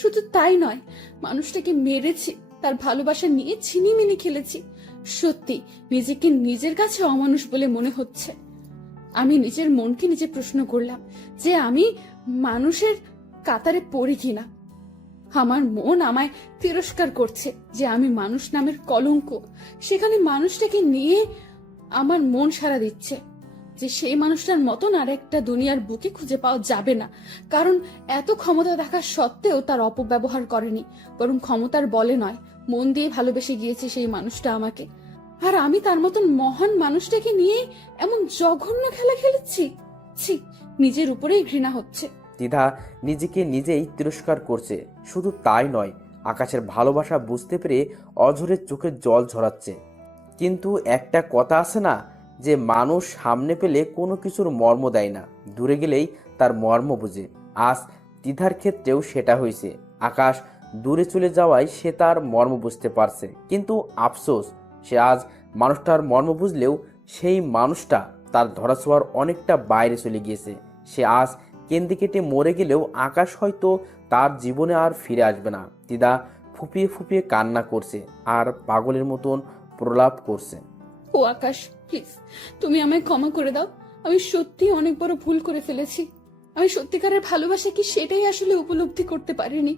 শুধু তাই নয়, মানুষটাকে মেরেছি, তার ভালোবাসা নিয়ে ছিনিমিনি খেলেছি। সত্যি নিজেকে নিজের কাছে অমানুষ বলে মনে হচ্ছে। আমি নিজের মনকে নিজে প্রশ্ন করলাম যে আমি মানুষের কাতারে পড়ি কিনা। আমার মন আমায় তিরস্কার করছে যে আমি মানুষ নামের কলঙ্ক। সেখানে মানুষটাকে নিয়ে আমার মন সাড়া দিচ্ছে যে সেই মানুষটার মতন আর একটা দুনিয়ার বুকে খুঁজে পাওয়া যাবে না। কারণ এত ক্ষমতা থাকা সত্ত্বেও তার অপব্যবহার করেনি, বরং ক্ষমতার বলে নয়, মন দিয়ে ভালোবেসে গিয়েছে সেই মানুষটা আমাকে। আর আমি তার মতন মহান মানুষটাকে নিয়ে এমন জঘন্য খেলা খেলেছি। ছি, নিজের উপরেই ঘৃণা হচ্ছে। দ্বিধা নিজেকে নিজেই তিরস্কার করছে। শুধু তাই নয়, আকাশের ভালোবাসা বুঝতে পেরে অঝরের চোখে জল ঝরাচ্ছে। কিন্তু একটা কথা আছে না, যে মানুষ সামনে পেলে কোনো কিছুর মর্ম দেয় না, দূরে গেলেই তার মর্ম বুঝে। আজ দ্বিধার ক্ষেত্রেও সেটা হয়েছে। আকাশ দূরে চলে যাওয়ায় সে তার মর্ম বুঝতে পারছে, কিন্তু আফসোস, সে আজ মানুষটার মর্ম বুঝলেও সেই মানুষটা তার ধরাছোঁয়ার অনেকটা বাইরে চলে গিয়েছে। সে আজ কেন্দি কেটে মরে গেলেও আকাশ হয়তো তার জীবনে আর ফিরে আসবে না। দিদা ফুপিয়ে ফুপিয়ে কান্না করছে আর পাগলের মতন প্রলাপ করছে। ও আকাশ, প্লিজ তুমি আমায় ক্ষমা করে দাও। আমি সত্যি অনেক বড় ভুল করে ফেলেছি। আমি সত্যিকারের ভালোবাসা কি সেটাই আসলে উপলব্ধি করতে পারিনি।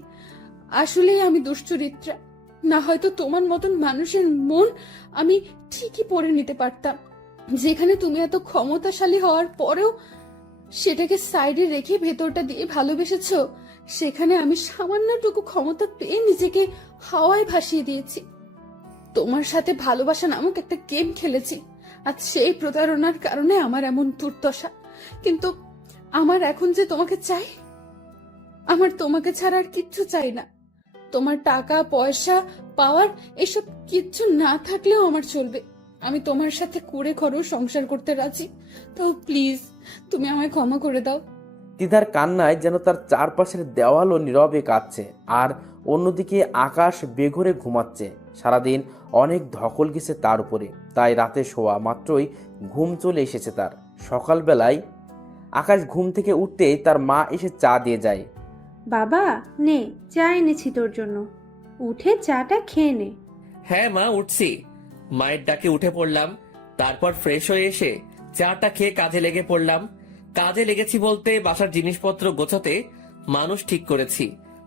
আসলেই আমি দুশ্চরিত্রা। না হয়তো তোমার মতন মানুষের মন আমি ঠিকই পড়ে নিতে পারতাম। যেখানে তুমি এত ক্ষমতাশালী হওয়ার পরেও সেটাকে সাইডে রেখে ভেতরটা দিয়ে ভালোবেসেছো, সেখানে আমি সামান্যটুকু ক্ষমতা পেয়ে নিজেকে হাওয়ায় ভাসিয়ে দিয়েছি। তোমার সাথে ভালোবাসা নামক একটা গেম খেলেছি, আর সেই প্রতারণার কারণে আমার এমন দুর্দশা। কিন্তু আমার এখন যে তোমাকে চাই, আমার তোমাকে ছাড়া আর কিচ্ছু চাই না। তোমার টাকা পয়সা পাওয়ার এসব কিচ্ছু না থাকলেও আমার চলবে। আমি তোমার সাথে কুড়ে ঘরেও সংসার করতে রাজি। তাও প্লিজ তুমি আমায় ক্ষমা করে দাও। দিদার কান্নায় যেন তার চারপাশের দেওয়ালও নীরবে কাঁদছে, আর অন্যদিকে আকাশ বেঘরে ঘুমাচ্ছে। সারাদিন অনেক ধকল গেছে তার উপরে, তাই রাতে শোয়া মাত্রই ঘুম চলে এসেছে তার। সকালবেলায় আকাশ ঘুম থেকে উঠতেই তার মা এসে চা দিয়ে যায়। বাবা নে, চা এনেছি তোর জন্য, উঠে চাটা খেয়ে নে। হ্যাঁ মা, উঠছি। মায়ের ডাকে উঠে পড়লাম। তারপর ফ্রেশ হয়ে এসে চাটা খেয়ে কাজে লেগে পড়লাম। কাজে লেগেছি বলতে বাসার জিনিসপত্র গোছাতে মানুষ ঠিক করেছি।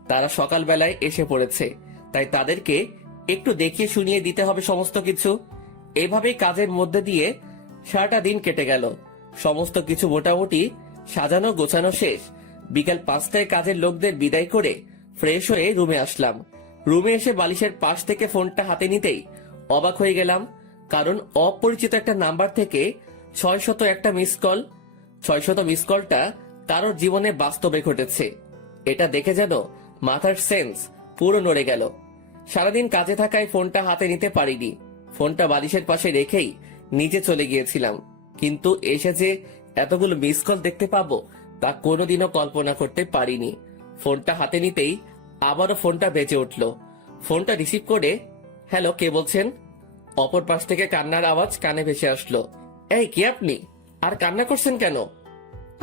তারা সকালবেলায় এসে পড়েছে, তাই তাদেরকে একটু দেখিয়ে শুনিয়ে দিতে হবে সমস্ত কিছু। এভাবেই কাজের মধ্যে দিয়ে সারাটা দিন কেটে গেল। সমস্ত কিছু মোটামুটি সাজানো গোছানো শেষ। বিকাল 5টায় কাজের লোকদের বিদায় করে ফ্রেশ হয়ে রুমে আসলাম। রুমে এসে বালিশের পাশ থেকে ফোনটা হাতে নিতেই অবাক হয়ে গেলাম, কারণ অপরিচিত একটা নাম্বার থেকে 601টা মিস কল। 600 মিস কলটা কারোর জীবনে বাস্তবে ঘটেছে। এটা দেখে যেন মাথার সেন্স পুরো নড়ে গেল। সারাদিন কাজে থাকায় ফোনটা হাতে নিতে পারিনি। ফোনটা বালিশের পাশে রেখেই নিচে চলে গিয়েছিলাম, কিন্তু এসে যে এতগুলো মিস কল দেখতে পাবো তা কোনোদিনও কল্পনা করতে পারিনি। ফোনটা হাতে নিতেই আবারও ফোনটা বেজে উঠল। ফোনটা রিসিভ করে হ্যালো, কে বলছেন? অপর পাশ থেকে কান্নার আওয়াজ কানে ভেসে আসলো। এই কে আপনি? আর কান্না করছেন কেন?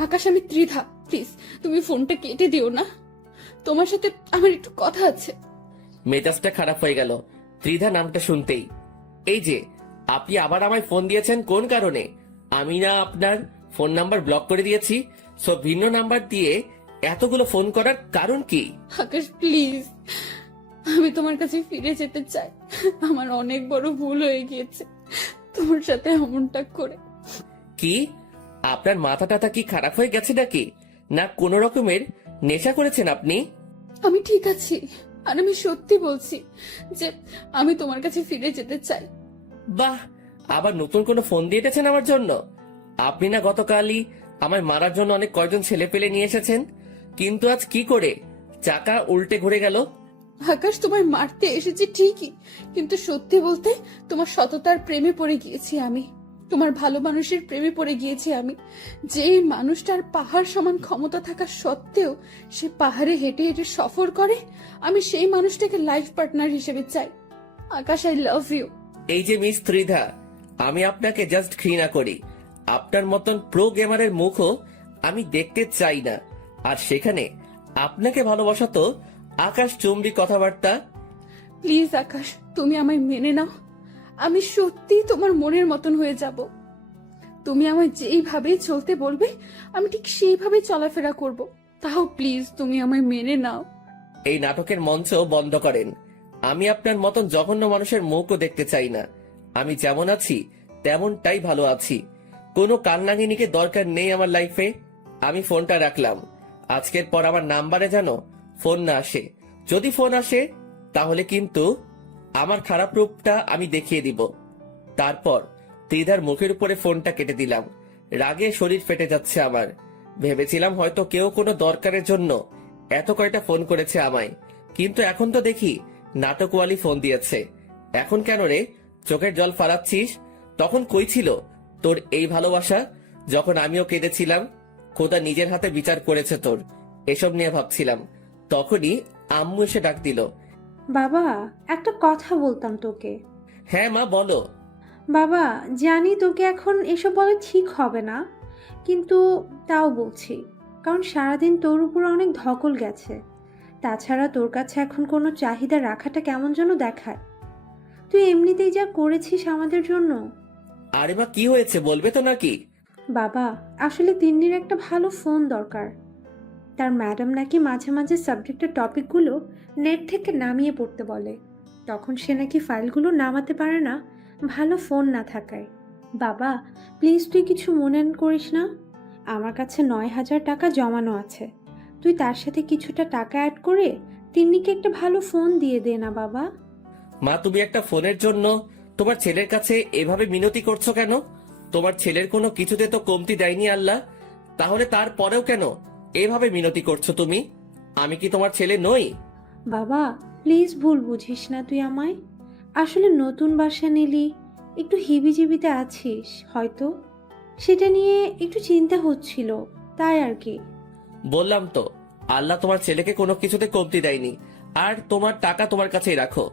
আকাশ, আমি ত্রিধা, প্লিজ তুমি ফোনটা কেটে দিও না। তোমার সাথে আমার একটু কথা আছে। মেজাজটা খারাপ হয়ে গেল ত্রিধা নামটা শুনতেই। এই যে আপনি আবার আমায় ফোন দিয়েছেন কোন কারণে? আমি না আপনার ফোন নাম্বার ব্লক করে দিয়েছি, সব ভিন্ন নাম্বার দিয়ে এতগুলো ফোন করার কারণ কি? আকাশ প্লিজ, আমি তোমার কাছে ফিরে যেতে চাই। আমার অনেক বড় ভুল হয়ে গিয়েছে তোমার সাথে এমনটা করে। কি আপনার মাথা টাথা কি খারাপ হয়ে গেছে নাকি? না কোনো রকমের নেশা করেছেন আপনি? আমি ঠিক আছি, আর আমি সত্যি বলছি যে আমি তোমার কাছে ফিরে যেতে চাই। বাহ, আবার নতুন কোনো ফোন দিয়ে এসেছেন আমার জন্য? আপনি না গতকালই আমায় মারার জন্য অনেক কয়জন ছেলে পেলে নিয়ে এসেছেন, কিন্তু আজ কি করে চাকা উল্টে ঘুরে গেল? আকাশ, তোমায় মারতে এসেছি ঠিকই, কিন্তু সত্যি বলতে তোমার সততার প্রেমে পড়ে গিয়েছি আমি। তোমার ভালো মানুষের প্রেমে পড়ে গিয়েছি আমি, যে মানুষটার পাহাড় সমান ক্ষমতা থাকা সত্ত্বেও সে পাহাড়ে হেঁটে হেঁটে সফর করে। আমি সেই মানুষটাকে লাইফ পার্টনার হিসেবে চাই। আকাশ, আই লাভ ইউ। এই যে মিস ত্রিধা, আমি আপনাকে জাস্ট ঘৃণা করি। আপনার মতন প্রো গেমারের মুখও আমি দেখতে চাই না। আর সেখানে আপনাকে ভালোবাসা তো আকাশ চুম্বি কথাবার্তা। প্লিজ আকাশ, তুমি আমায় মেনে নাও। আমি সত্যি তোমার মনের মতন হয়ে যাব। তুমি আমায় যেইভাবে চলতে বলবে আমি ঠিক সেইভাবে চলাফেরা করব। তাও প্লিজ তুমি আমায় মেনে নাও। এই নাটকের মঞ্চ বন্ধ করেন। আমি আপনার মতন জঘন্য মানুষের মুখও দেখতে চাই না। আমি যেমন আছি তেমনটাই ভালো আছি। কোনো কান্নাগিনীকে দরকার নেই আমার লাইফে। আমি ফোনটা রাখলাম। আজকের পর আমার নাম্বারে যেন ফোন না আসে। যদি ফোন আসে তাহলে কিন্তু আমার খারাপ রূপটা আমি দেখিয়ে দিব। তারপর ত্রিধার মুখের উপরে ফোনটা কেটে দিলাম। রাগে শরীর ফেটে যাচ্ছে আমার। ভেবেছিলাম হয়তো কেউ কোনো দরকারের জন্য এত কয়টা ফোন করেছে আমায়, কিন্তু এখন তো দেখি নাটকওয়ালি ফোন দিয়েছে। এখন কেন রে চোখের জল ফালাচ্ছিস? তখন কই ছিল তোর এই ভালোবাসা যখন আমিও কেঁদেছিলাম? খোদা নিজের হাতে বিচার করেছে তোর। এসব নিয়ে ভাবছিলাম, তখনই আম্মু এসে ডাক দিল। বাবা, একটা কথা বলতাম তোকে। হ্যাঁ মা, বলো। বাবা, জানি তোকে এখন এসব বলা ঠিক হবে না, কিন্তু তাও বলছি, কারণ সারাদিন তোর উপর অনেক ধকল গেছে। তাছাড়া তোর কাছে এখন কোনো চাহিদা রাখাটা কেমন যেন দেখায়। তুই এমনিতেই যা করেছিস আমাদের জন্য। আরে মা, কি হয়েছে বলবে তো নাকি? বাবা, আসলে তিন্নির একটা ভালো ফোন দরকার। তার ম্যাডাম নাকি মাঝে মাঝে সাবজেক্টের টপিকগুলো নেট থেকে নামিয়ে পড়তে বলে, তখন সে নাকি ফাইলগুলো নামাতে পারে না ভালো ফোন না থাকায়। বাবা প্লিজ, তুই কিছু মনে করিস না। আমার কাছে 9,000 টাকা জমানো আছে, তুই তার সাথে কিছুটা টাকা অ্যাড করে তিন্নিকে একটা ভালো ফোন দিয়ে দে না বাবা। মা, তুমি একটা ফোনের জন্য তোমার ছেলের কাছে এভাবে মিনতি করছো কেন? তোমার ছেলের কোনো কিছুতে তো কমতি দেয়নি আল্লাহ, তাহলে তারপরেও কেন এভাবে মিনতি করছো তুমি? আমি কি তোমার ছেলে নই? বাবা প্লিজ, ভুল বুঝিস না তুই আমায়। আসলে নতুন বাসা নিলি, একটু হিবিজিবিতে আছিস হয়তো, সেটা নিয়ে একটু চিন্তা হচ্ছিল, তাই আর কি। বললাম তো আল্লাহ তোমার ছেলেকে কোনো কিছুতে কমতি দেয়নি। আর তোমার টাকা তোমার কাছেই রাখো,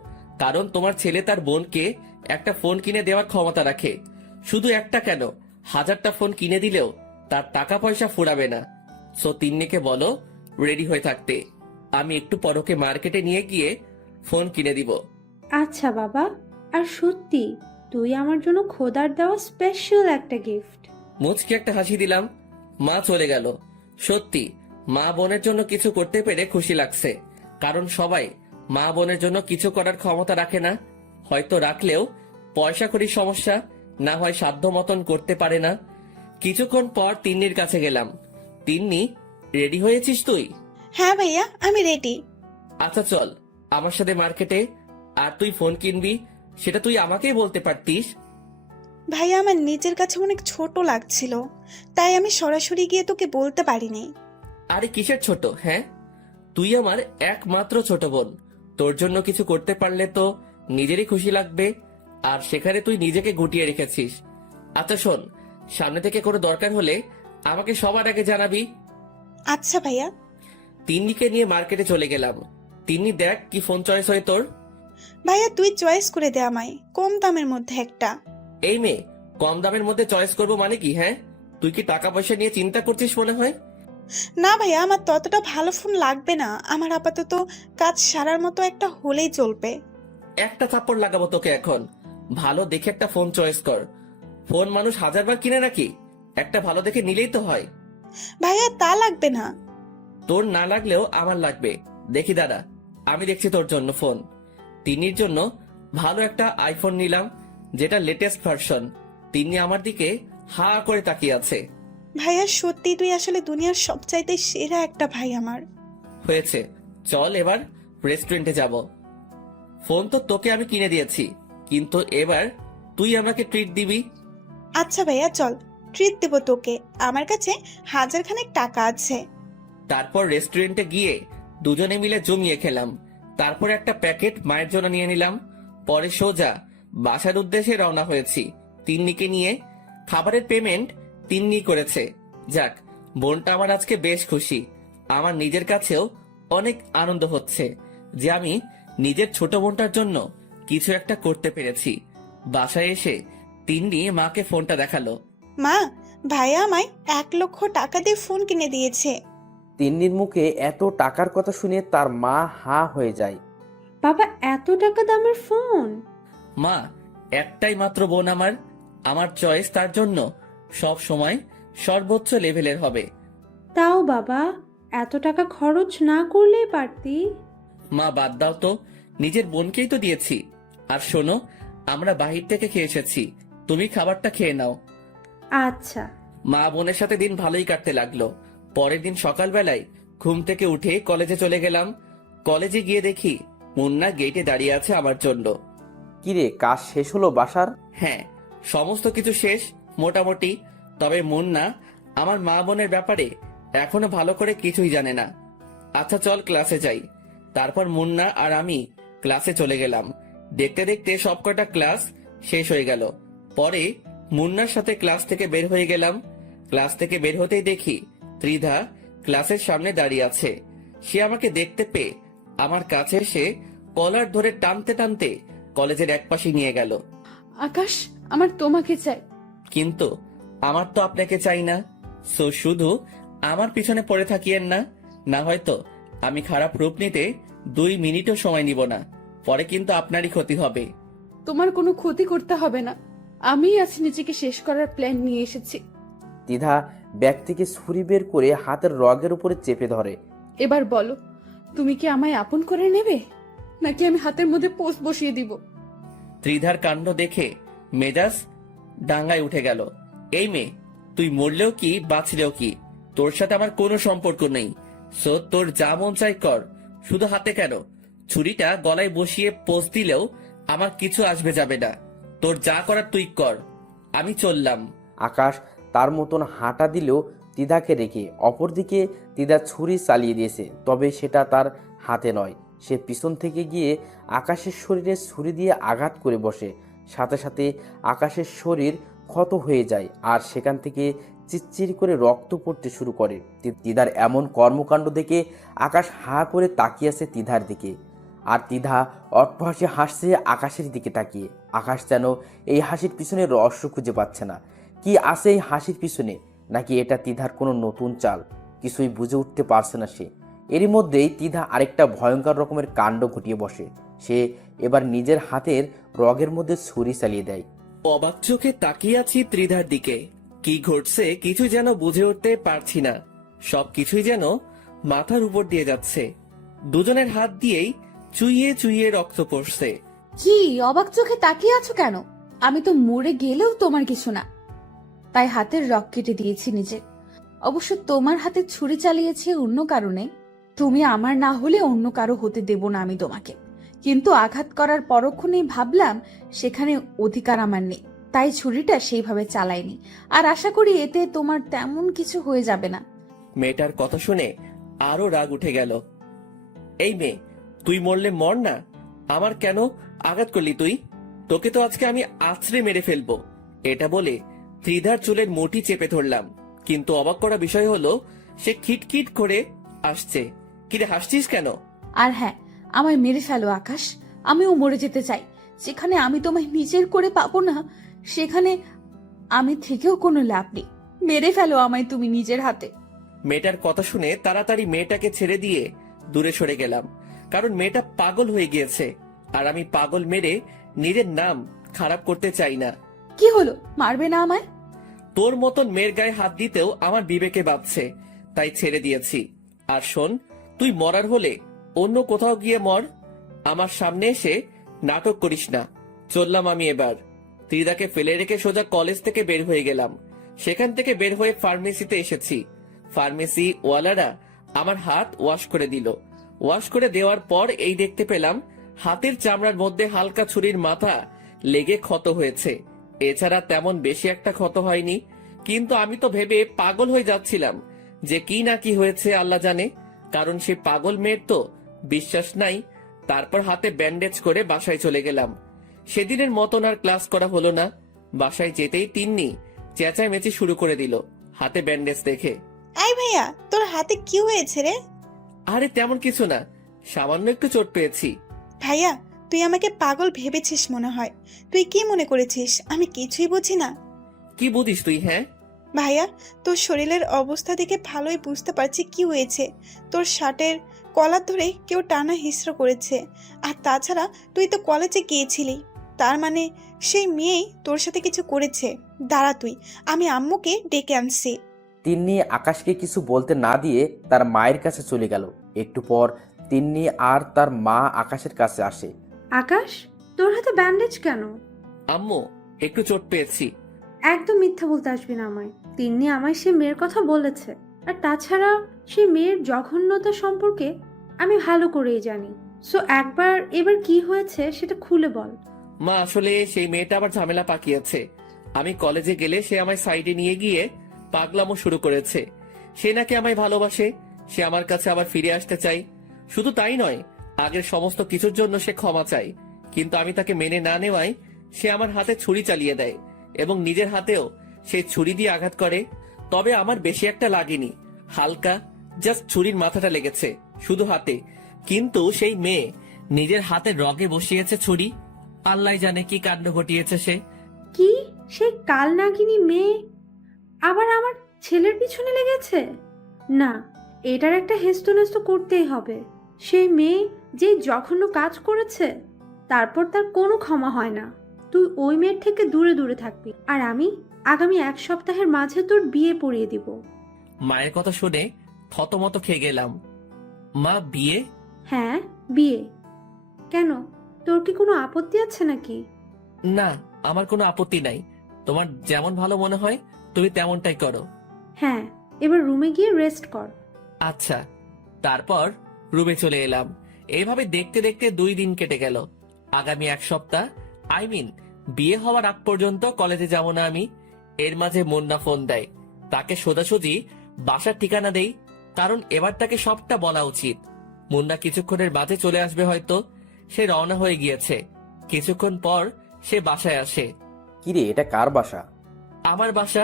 কারণ তোমার ছেলে তার বোনকে একটা ফোন কিনে দেওয়ার ক্ষমতা রাখে। শুধু একটা কেন, 1000টা ফোন কিনে দিলেও তার টাকা পয়সা ফুরাবে না। সো তিন্নিকে বলো রেডি হয়ে থাকতে। আমি একটু পরকে মার্কেটে নিয়ে গিয়ে ফোন কিনে দিব। আচ্ছা বাবা, আর সত্যি তুই আমার জন্য খোদার দেওয়া স্পেশাল একটা গিফট। মুচকি একটা হাসি দিলাম। মা চলে গেল। সত্যি মা বোনের জন্য কিছু করতে পেরে খুশি লাগছে, কারণ সবাই মা বোনের জন্য কিছু করার ক্ষমতা রাখে না। হয়তো রাখলেও পয়সা কড়ির সমস্যা, না হয় সাধ্য মতন করতে পারে না। কিছুক্ষণ পর তিন্নির কাছে গেলাম। তিন্নি, রেডি হয়েছিস তুই? হ্যাঁ ভাইয়া, আমি রেডি। আচ্ছা চল আমার সাথে মার্কেটে। আর তুই ফোন কিনবি সেটা তুই আমাকেই বলতে পারতিস। ভাইয়া, আমার নিজের কাছে অনেক ছোট লাগছিল, তাই আমি সরাসরি গিয়ে তোকে বলতে পারিনি। আরে কিসের ছোট? হ্যাঁ, তুই আমার একমাত্র ছোট বোন। তোর জন্য কিছু করতে পারলে তো নিজেরই খুশি লাগবে, আর সেখানে তুই নিজেকে গুটিয়ে রেখেছিস। আচ্ছা শোন, সামনে থেকে কোনো দরকার হলে আমাকে সবার আগে জানাবি। আচ্ছা ভাইয়া। তিন্নিকে নিয়ে মার্কেটে চলে গেলাম। তিনি দেখ কি ফোন চয়েস হয় তোর। ভাইয়া তুই চয়েস করে দে আমায়, কম দামের মধ্যে একটা। এই মেয়ে, কম দামের মধ্যে চয়েস করবো মানে কি? হ্যাঁ, তুই কি টাকা পয়সা নিয়ে চিন্তা করছিস মনে হয়? না ভাইয়া, আমার ততটা ভালো ফোন লাগবে না, আমার আপাতত কাজ সারার মতো একটা হলেই চলবে। একটা থাপ্পড় লাগাবো তোকে এখন। ভালো দেখে একটা ফোন চয়েস কর। ফোন মানুষ হাজারবার কিনে নাকি? একটা ভালো দেখে নিলেই তো হয়। ভাইয়া তা লাগবে না। তোর না লাগলেও আমার লাগবে। দেখি দাদা, আমি দেখছি তোর জন্য ফোন। তিন্নির জন্য ভালো একটা আইফোন নিলাম, যেটা লেটেস্ট ভার্সন। তিন্নি আমার দিকে হা করে তাকিয়ে আছে। ভাইয়া সত্যি তুই আসলে দুনিয়ার সবচাইতে সেরা একটা ভাই আমার। হয়েছে, চল এবার রেস্টুরেন্টে যাব। ফোন তো তোকে আমি কিনে দিয়েছি, কিন্তু এবার তুই আমাকে ট্রিট দিবি। আচ্ছা ভাইয়া চল, ট্রিট দেবো তোকে, আমার কাছে 1000 টাকা আছে। তারপর রেস্টুরেন্টে গিয়ে দুজনে মিলে জমিয়ে খেলাম। তারপর একটা প্যাকেট মায়ের জন্য নিয়ে নিলাম। পরে সোজা বাসার উদ্দেশ্যে রওনা হয়েছি তিন্নিকে নিয়ে। খাবারের পেমেন্ট তিন্নি করেছে। যাক, বোনটা আমার আজকে বেশ খুশি। আমার নিজের কাছেও অনেক আনন্দ হচ্ছে যে আমি নিজের ছোট বোনটার জন্য কিছু একটা করতে পেরেছি। বাসায় এসে তিন্নি মাকে ফোনটা দেখালো। মা, ভাইয়া আমায় 1,00,000 টাকা দিয়ে ফোন কিনে দিয়েছে। তিন্নির মুখে এত টাকার কথা শুনে তার মা হা হয়ে যায়। বাবা, এত টাকা দামের ফোন? মা, একটাই মাত্র বোন আমার। আমার চয়েস তার জন্য সব সময় সর্বোচ্চ লেভেলের হবে। তাও বাবা, এত টাকা খরচ না করলেই পারতি। মা বাদ দাও তো, নিজের বোনকেই তো দিয়েছি। আর শোনো, আমরা বাহির থেকে খেয়ে এসেছি, তুমি খাবারটা খেয়ে নাও। আচ্ছা। মা বোনের সাথে দিন ভালোই কাটতে লাগলো। পরের দিন সকালবেলায় ঘুম থেকে উঠে কলেজে চলে গেলাম। কলেজে গিয়ে দেখি মুন্না গেটে দাঁড়িয়ে আছে আমার জন্য। কিরে, কাজ শেষ হলো বাসার? হ্যাঁ, সমস্ত কিছু শেষ মোটামুটি। তবে মুন্না আমার মা বোনের ব্যাপারে এখনো ভালো করে কিছুই জানে না। আচ্ছা চল ক্লাসে যাই। তারপর মুন্না আর আমি ক্লাসে চলে গেলাম। দেখতে দেখতে সবকটা ক্লাস শেষ হয়ে গেল। পরে মুন্নার সাথে ক্লাস থেকে বের হয়ে গেলাম। ক্লাস থেকে বের হতেই দেখি ত্রিধা ক্লাসের সামনে দাঁড়িয়ে আছে। সে আমাকে দেখতে পেয়ে আমার কাছে এসে কলার ধরে টানতে টানতে কলেজের একপাশে নিয়ে গেল। আকাশ, আমার তোমাকে চাই। কিন্তু আমার তো আপনাকে চাই না। সো শুধু আমার পিছনে পড়ে থাকিয়েন না। না হয়তো আমি খারাপ রূপ নিতে 2 মিনিটও সময় নিব না। পরে কিন্তু আপনারই ক্ষতি হবে। তোমার কোনো ক্ষতি করতে হবে না, আমি আজ নিজেকে শেষ করার প্ল্যান নিয়ে এসেছি। দ্বিধা ব্যাগ থেকে ছুরি বের করে হাতের রগের উপরে চেপে ধরে। এবার বলো, তুমি কি আমায় আপন করে নেবে, নাকি আমি হাতের মধ্যে পোস্ট বসিয়ে দিব? ত্রিধার কাণ্ড দেখে মেজাজ ডাঙ্গায় উঠে গেল। এই মেয়ে, তুই মরলেও কি বাঁচলেও কি, তোর সাথে আমার কোনো সম্পর্ক নেই। সো তোর যা মন চাই কর। শুধু হাতে কেন, ছুরিটা গলায় বসিয়ে পোস্ট দিলেও আমার কিছু আসবে যাবে না। তোর যা করার তুই কর, আমি চললাম। আকাশ তার মতন হাঁটা দিলেও তিধাকে রেখে অপরদিকে তিধা ছুরি চালিয়ে দিয়েছে। তবে সেটা তার হাতে নয়। সে পিছন থেকে গিয়ে আকাশের শরীরে ছুরি দিয়ে আঘাত করে বসে। সাথে সাথে আকাশের শরীর ক্ষত হয়ে যায় আর সেখান থেকে চিচ্চির করে রক্ত পড়তে শুরু করে। তিধার এমন কর্মকাণ্ড দেখে আকাশ হা করে তাকিয়ে আছে তিধার দিকে। আর তিধা অট্টহাসি হাসছে আকাশের দিকে তাকিয়ে। আকাশ যেন এই হাসির পিছনে রহস্য খুঁজে পাচ্ছে না। কি আছে এই হাসির পিছনে, নাকি এটা তিধার কোনো নতুন চাল? কিছুই বুঝে উঠতে পারছে না সে। এরই মধ্যেই তিধা আরেকটা ভয়ঙ্কর রকমের কাণ্ড ঘটিয়ে বসে। সে এবার নিজের হাতের রগের মধ্যে ছুরি চালিয়ে দেয়। অবাক চোখে তাকিয়ে আছি ত্রিধার দিকে। কি ঘটছে কিছু যেন বুঝে উঠতে পারছি না। সবকিছুই যেন মাথার উপর দিয়ে যাচ্ছে। দুজনের হাত দিয়েই চুইয়ে চুইয়ে রক্ত পড়ছে। কি অবাক চোখে তাকিয়ে আছো কেন? আমি তো মরে গেলেও তোমার কিছু না, তাই হাতের রক কেটে দিয়েছি নিজে। অবশ্য তোমার হাতে ছুরি চালিয়েছি অন্য কারণে। তুমি আমার না হলে অন্য কারো হতে দেব না আমি তোমাকে। কিন্তু আঘাত করার পরক্ষণেই ভাবলাম সেখানে অধিকার আমার নেই, তাই ছুরিটা সেইভাবে চালাইনি। আর আশা করি এতে তোমার তেমন কিছু হয়ে যাবে না। মেয়েটার কথা শুনে আরো রাগ উঠে গেল। এই মেয়ে, তুই মরলে মর না, আমার কেন আঘাত করলি তুই? তোকে তো আজকে আমি আছড়ে মেরে ফেলবো। এটা বলে ত্রিধার চুলের মুঠি চেপে ধরলাম। কিন্তু অবাক করা বিষয় হলো সে খিটখিট করে আসছে। কিরে হাসছিস কেন? আর হ্যাঁ, আমায় মেরে ফেলো আকাশ, আমিও মরে যেতে চাই। যেখানে আমি তোমায় নিজের করে পাবো না, সেখানে আমি থেকেও কোনো লাভ নেই। মেরে ফেলো আমায় তুমি নিজের হাতে। মেয়েটার কথা শুনে তাড়াতাড়ি মেয়েটাকে ছেড়ে দিয়ে দূরে সরে গেলাম, কারণ মেয়েটা পাগল হয়ে গিয়েছে, আর আমি পাগল মেরে নিজের নাম খারাপ করতে চাই না। কি হলো, মারবে না আমায়? তোর মতন মেয়ের গায়ে হাত দিতেও আমার বিবেকে বাঁধছে, তাই ছেড়ে দিয়েছি। আর শোন, তুই মরার হলে অন্য কোথাও গিয়ে মর, আমার সামনে এসে নাটক করিস না। চললাম আমি এবার। ত্রিদাকে ফেলে রেখে সোজা কলেজ থেকে বের হয়ে গেলাম। সেখান থেকে বের হয়ে ফার্মেসিতে এসেছি। ফার্মেসি ওয়ালারা আমার হাত ওয়াশ করে দিল। ওয়াশ করে দেওয়ার পর এই দেখতে পেলাম হাতের চামড়ার মধ্যে হালকা ছুরির মাথা লেগে ক্ষত হয়েছে। এছাড়া তেমন বেশি একটা ক্ষত হয়নি, কিন্তু আমি তো ভেবে পাগল হয়ে যাচ্ছিলাম যে কি না কি হয়েছে আল্লাহ জানে, কারণ সে পাগল মেয়ের তো বিশ্বাস নাই। তারপর হাতে ব্যান্ডেজ করে বাসায় চলে গেলাম। সেদিনের মতন আর ক্লাস করা হলো না। বাসায় যেতেই তিন্নি চেঁচামেচি শুরু করে দিল হাতে ব্যান্ডেজ দেখে। আই ভাইয়া, তোর হাতে কি হয়েছে রে? আরে তেমন কিছু না, সামান্য একটু চোট পেয়েছি। ভাইয়া, তুই আমাকে পাগল ভেবেছিস মনে হয়। তুই কি মনে করেছিস আমি কিছুই বুঝি না? কি বুঝিস তুই? হ্যাঁ ভাইয়া, তোর শরীরের অবস্থা দেখে ভালোই বুঝতে পারছি কি হয়েছে। তোর শার্টের কলার ধরে কেউ টানা হিস্র করেছে। আর তাছাড়া তুই তো কলেজে গিয়েছিলি, তার মানে সেই মেয়েই তোর সাথে কিছু করেছে। দাঁড়া তুই, আমি আম্মুকে ডেকে আনছি। তিন্নি আকাশকে কিছু বলতে না দিয়ে তার মায়ের কাছে চলে গেল। একটু পর তিন্নি আর তার মা আকাশের কাছে আসে। আকাশ, তোর হাতে ব্যান্ডেজ কেন? আম্মু, একটু চোট পেয়েছি। একদম মিথ্যা বলতে আসবি না আমায়। তিন্নি আমায় সে মেয়ের কথা বলেছে, আর তাছাড়া সেই মেয়ের জঘন্যতা সম্পর্কে আমি ভালো করেই জানি। সো এবার কি হয়েছে সেটা খুলে বল। মা, আসলে সেই মেয়েটা আবার ঝামেলা পাকিয়েছে। আমি কলেজে গেলে সে আমায় সাইডে নিয়ে গিয়ে পাগলামো শুরু করেছে। সে নাকি আমায় ভালোবাসে, সে আমার কাছে আবার ফিরে আসতে চাই। শুধু তাই নয়, আগের সমস্ত কিছুর জন্য সে ক্ষমা চাই। কিন্তু আমি তাকে মেনে না নেওয়ায় সে আমার হাতে ছুরি চালিয়ে দেয় এবং নিজের হাতেও সে ছুরি দিয়ে আঘাত করে। তবে আমার বেশি একটা লাগেনি, হালকা জাস্ট ছুরির মাথাটা লেগেছে শুধু হাতে। কিন্তু সেই মেয়ে নিজের হাতে রগে বসিয়েছে ছুরি। আল্লাহ জানে কি কাণ্ড ঘটিয়েছে সে। কি, সেই কাল নাগিনী মেয়ে আবার আমার ছেলের পিছনে লেগেছে? না, এটার একটা হেস্তনেস্ত করতেই হবে। সেই মেয়ে যে জঘন্য কাজ করেছে, তারপর তার কোনো ক্ষমা হয় না। তুই ওই মেয়ের থেকে দূরে দূরে থাকবি, আর আমি আগামী 1 সপ্তাহের মাঝে তোর বিয়ে পড়িয়ে দিব। মায়ের কথা শুনে থতমত খেয়ে গেলাম। মা, বিয়ে? হ্যাঁ, বিয়ে। কেন, তোর কি কোনো আপত্তি আছে নাকি? না, আমার কোনো আপত্তি নাই। তোমার যেমন ভালো মনে হয় তুমি তেমনটাই করো। হ্যাঁ, এবার রুমে গিয়ে রেস্ট কর। আচ্ছা। তারপর রুমে চলে এলাম। এইভাবে দেখতে দেখতে 2 দিন কেটে গেল। আগামী 1 সপ্তাহ, বিয়ে হওয়ার আগ পর্যন্ত কলেজে যাব না আমি। এর মাঝে মুন্না ফোন দেয়। তাকে সোজাসুজি বাসার ঠিকানা দেই, কারণ এবার তাকে সবটা বলা উচিত। মুন্না কিছুক্ষণের মাঝে চলে আসবে হয়তো। সে রওনা হয়ে গিয়েছে। কিছুক্ষণ পর সে বাসায় আসে। কিরে, এটা কার বাসা? আমার বাসা।